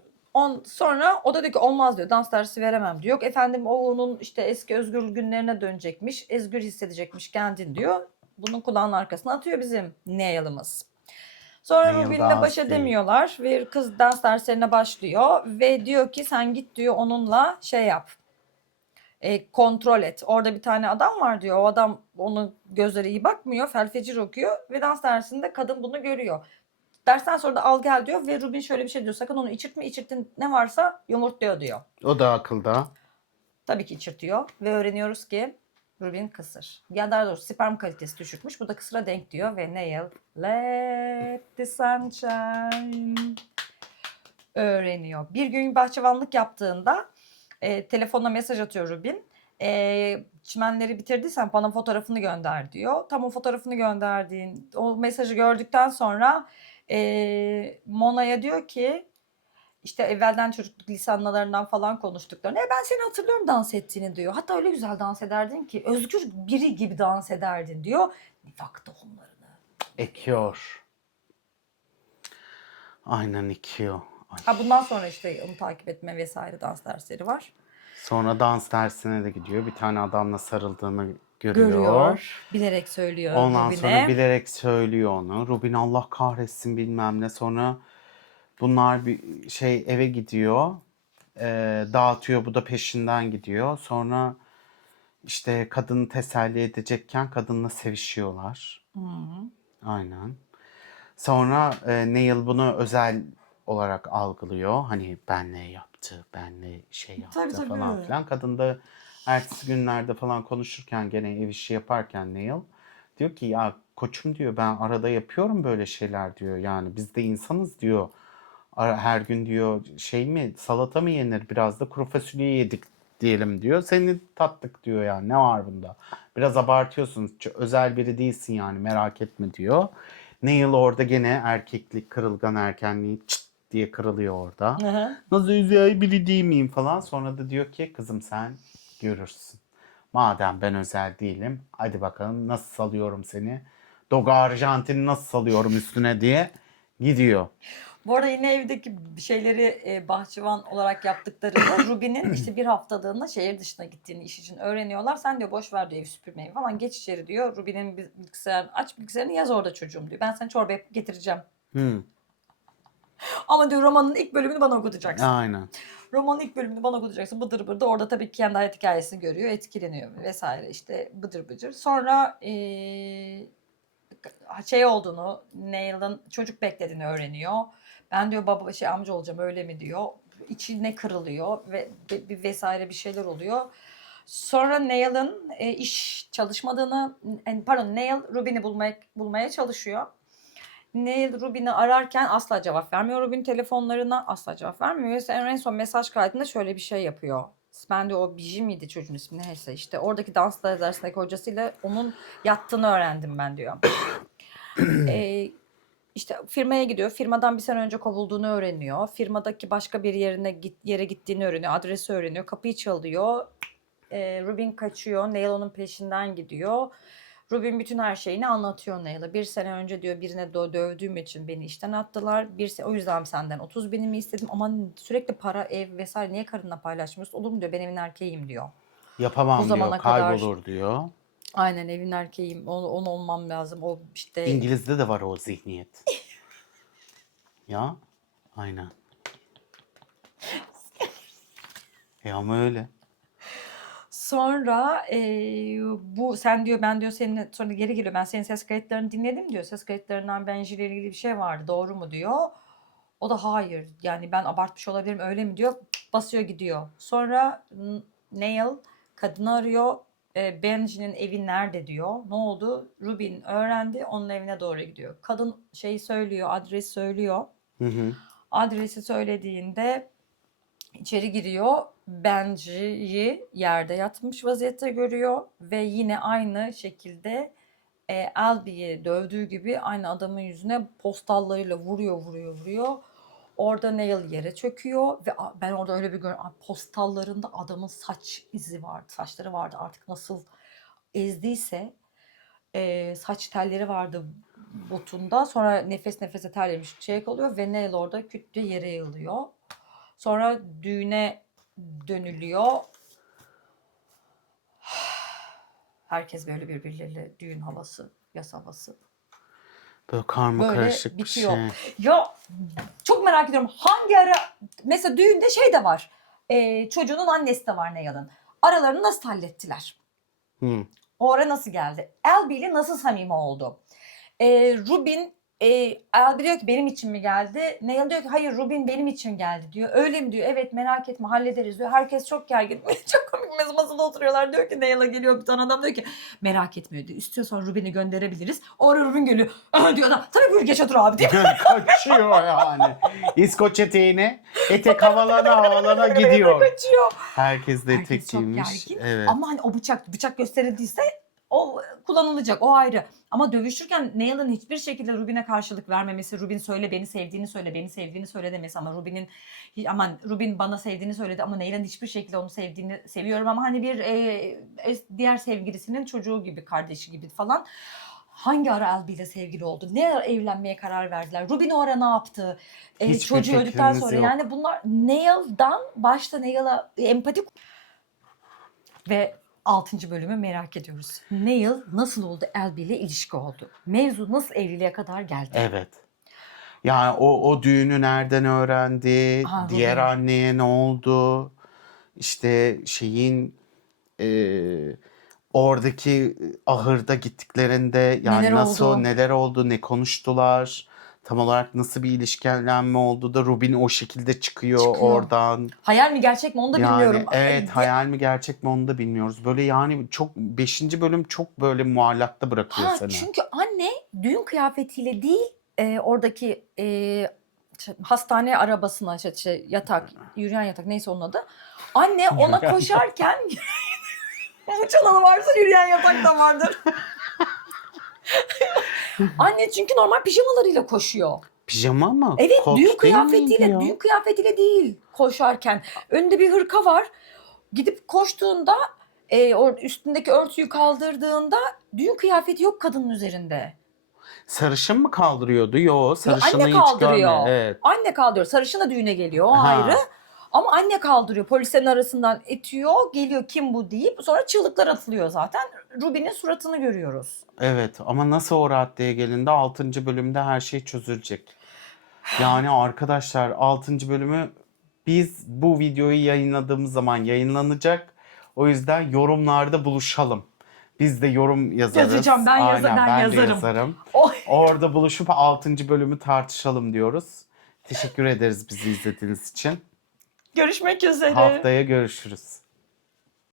Sonra o da diyor ki olmaz diyor dans dersi veremem diyor. Yok efendim o onun işte eski özgür günlerine dönecekmiş. Özgür hissedecekmiş kendini diyor. Bunun kulağının arkasına atıyor bizim Neil'imiz. Sonra Neil Rubin'le dans baş değil. edemiyorlar ve kız dans derslerine başlıyor ve diyor ki sen git diyor onunla yap. Kontrol et. Orada bir tane adam var diyor. O adam onun gözleri iyi bakmıyor. Felfecir okuyor ve dans dersinde kadın bunu görüyor. Dersten sonra da al gel diyor ve Rubin şöyle bir şey diyor. Sakın onu içirtme, içirtin ne varsa yumurtluyor diyor. O da akılda. Tabii ki içirtiyor ve öğreniyoruz ki Rubin kısır. Ya daha doğrusu sperm kalitesi düşükmüş. Bu da kısıra denk diyor ve Neil let the sunshine öğreniyor. Bir gün bahçıvanlık yaptığında telefonla mesaj atıyor Rubin. Çimenleri bitirdiysen bana fotoğrafını gönder diyor. Tam o fotoğrafını gönderdiğin, o mesajı gördükten sonra Mona'ya diyor ki işte evvelden çocukluk lise anılarından falan konuştuklarını. Ben seni hatırlıyorum dans ettiğini diyor. Hatta öyle güzel dans ederdin ki özgür biri gibi dans ederdin diyor. Nifak tohumlarını. Ekiyor. Aynen ekiyor. Bundan sonra işte onu takip etme vesaire dans dersleri var. Sonra dans dersine de gidiyor. Bir tane adamla sarıldığını görüyor. Bilerek söylüyor Ondan Rubin'e. sonra bilerek söylüyor onu. Rubin Allah kahretsin bilmem ne. Sonra bunlar bir eve gidiyor. Dağıtıyor. Bu da peşinden gidiyor. Sonra işte kadını teselli edecekken kadınla sevişiyorlar. Aynen. Sonra Neil bunu özel olarak algılıyor. Hani benle yaptı, benle yaptı Tabii. falan filan. Kadın da ertesi günlerde falan konuşurken gene ev işi yaparken Neil diyor ki ya koçum diyor ben arada yapıyorum böyle şeyler diyor. Yani biz de insanız diyor. Her gün diyor salata mı yenir biraz da kuru fasulye yedik diyelim diyor. Seni tattık diyor yani ne var bunda. Biraz abartıyorsun özel biri değilsin yani merak etme diyor. Neil orada gene erkeklik kırılgan erkenliği çıt diye kırılıyor orada. Nasıl özel biri değil miyim falan. Sonra da diyor ki kızım sen görürsün. Madem ben özel değilim hadi bakalım nasıl salıyorum seni. Doga Arjantin'i nasıl salıyorum üstüne diye gidiyor. Bu arada yine evdeki şeyleri bahçıvan olarak yaptıklarında Ruby'nin işte bir haftalığına şehir dışına gittiğini iş için öğreniyorlar. Sen diyor boş ver diyor ev süpürmeyi falan geç içeri diyor. Ruby'nin bilgisayarını aç bilgisayarını yaz orada çocuğum diyor. Ben sana çorba yapıp getireceğim. Hı. Ama diyor romanın ilk bölümünü bana okutacaksın. Aynen. Romanın ilk bölümünü bana okutacaksın. Bıdır bıdır. Orada tabii ki kendi hayat hikayesini görüyor. Etkileniyor vesaire işte bıdır bıdır. Sonra şey olduğunu, Neil'ın çocuk beklediğini öğreniyor. Ben diyor baba amca olacağım öyle mi diyor. İçine kırılıyor ve vesaire bir şeyler oluyor. Sonra Neil'ın iş çalışmadığını, pardon Neil Rubin'i bulmaya çalışıyor. Neil Rubin'i ararken asla cevap vermiyor. Rubin telefonlarına asla cevap vermiyor. En son mesaj kaydında şöyle bir şey yapıyor. Ben de o Biji miydi çocuğun ismi neyse işte oradaki dans dersindeki hocasıyla onun yattığını öğrendim ben diyor. İşte firmaya gidiyor. Firmadan bir sene önce kovulduğunu öğreniyor. Firmadaki başka bir yere gittiğini öğreniyor. Adresi öğreniyor. Kapıyı çalıyor. Rubin kaçıyor. Neil onun peşinden gidiyor. Rubin bütün her şeyini anlatıyor Neil'a. Bir sene önce diyor birine dövdüğüm için beni işten attılar. O yüzden senden 30 binimi istedim ama sürekli para, ev vesaire niye karınla paylaşmıyorsun? Olur mu diyor ben evin erkeğiyim diyor. Yapamam Bu diyor, zamana kaybolur diyor. Aynen evin erkeğiyim. Onu olmam lazım. O işte İngiliz'de de var o zihniyet. Ya, aynen. Ama öyle. sonra bu sen diyor ben diyor senin sonra geri geliyor. Ben senin ses kayıtlarını dinledim diyor. Ses kayıtlarından Benji ile ilgili bir şey vardı. Doğru mu diyor. O da hayır. Yani ben abartmış olabilirim öyle mi diyor. Basıyor gidiyor. Sonra Neil kadını arıyor. Benji'nin evi nerede diyor. Ne oldu? Rubin öğrendi. Onun evine doğru gidiyor. Kadın şeyi söylüyor. Adres söylüyor. Hı hı. Adresi söylediğinde içeri giriyor. Benji'yi yerde yatmış vaziyette görüyor ve yine aynı şekilde Albie'yi dövdüğü gibi aynı adamın yüzüne postallarıyla vuruyor. Orada Neil yere çöküyor ve ben orada öyle bir görüyorum. Postallarında adamın saç izi vardı, saçları vardı artık nasıl ezdiyse saç telleri vardı botunda. Sonra nefes nefese terlemiş şey kalıyor ve Neil orada küt diye yere yığılıyor. Sonra düğüne dönülüyor. Herkes böyle birbirleriyle düğün havası, yas havası. Böyle karma Böyle karışık bir bitiyor. şey. Ya çok merak ediyorum hangi ara mesela düğünde şey de var. Çocuğunun annesi de var Neil'ın. Aralarını nasıl hallettiler? Hı. O ara nasıl geldi? Albie ile nasıl samimi oldu? Rubin Albie diyor ki benim için mi geldi? Neil diyor ki hayır Rubin benim için geldi diyor. Öyle mi diyor? Evet merak etme hallederiz diyor. Herkes çok gergin. Çok komik masada oturuyorlar. Diyor ki Neil'a geliyor bir tane adam diyor ki merak etme diyor. İstiyorsan Rubin'i gönderebiliriz. O ara Rubin geliyor. Diyor adam tabii buyur geç otur abi diyor. Kaçıyor yani. İskoç eteğine, etek havalana gidiyor. Kaçıyor. Herkes de Herkes çok etekliymiş. gergin. Evet. Ama hani o bıçak gösterildiyse o kullanılacak o ayrı. Ama dövüşürken Neil'ın hiçbir şekilde Rubin'e karşılık vermemesi, Rubin söyle beni sevdiğini söyle, beni sevdiğini söyle demesi ama Rubin bana sevdiğini söyledi ama Neil'in hiçbir şekilde onu seviyorum ama hani bir diğer sevgilisinin çocuğu gibi, kardeşi gibi falan. Hangi ara Albie ile sevgili oldu? Ne ara evlenmeye karar verdiler? Rubin o ara ne yaptı? Hiçbir Çocuğu öldükten fikrimiz sonra yok. yani bunlar başta Neil'a empati ve 6. bölümü merak ediyoruz. Neil nasıl oldu Albie ile ilişki oldu? Mevzu nasıl evliliğe kadar geldi? Evet. Yani o düğünü nereden öğrendi? Diğer Rubin. anneye ne oldu? İşte şeyin oradaki ahırda gittiklerinde yani Neler nasıl oldu? neler oldu, ne konuştular? Tam olarak nasıl bir ilişkilenme oldu da Rubin o şekilde çıkıyor oradan. Hayal mi gerçek mi onu da Yani bilmiyorum. evet hayal mi gerçek mi onu da bilmiyoruz. Böyle yani çok 5. bölüm çok böyle muallakta bırakıyor seni. Çünkü anne düğün kıyafetiyle değil oradaki hastane arabasına yatak, yürüyen yatak neyse onun adı. Anne ona Yürüyen koşarken uçan alı varsa yürüyen yatak da vardır. Anne çünkü normal pijamalarıyla koşuyor. Pijama mı? Evet Kot değil miydi ya? düğün kıyafetiyle değil koşarken. Önünde bir hırka var. Gidip koştuğunda üstündeki örtüyü kaldırdığında düğün kıyafeti yok kadının üzerinde. Sarışın mı kaldırıyordu? Yo, sarışını Anne hiç kaldırıyor. görmüyor. Evet. Anne kaldırıyor. Sarışın da düğüne geliyor, o Ha. ayrı. Ama anne kaldırıyor. Polislerin arasından itiyor. Geliyor kim bu deyip. Sonra çığlıklar atılıyor zaten. Ruby'nin suratını görüyoruz. Evet ama nasıl o raddeye gelindi? 6. bölümde her şey çözülecek. Yani arkadaşlar 6. bölümü biz bu videoyu yayınladığımız zaman yayınlanacak. O yüzden yorumlarda buluşalım. Biz de yorum yazarız. Yazacağım, ben Aynen, ben de yazarım. yazarım. Oy. Orada buluşup 6. bölümü tartışalım diyoruz. Teşekkür ederiz bizi izlediğiniz için. Görüşmek üzere. Haftaya görüşürüz.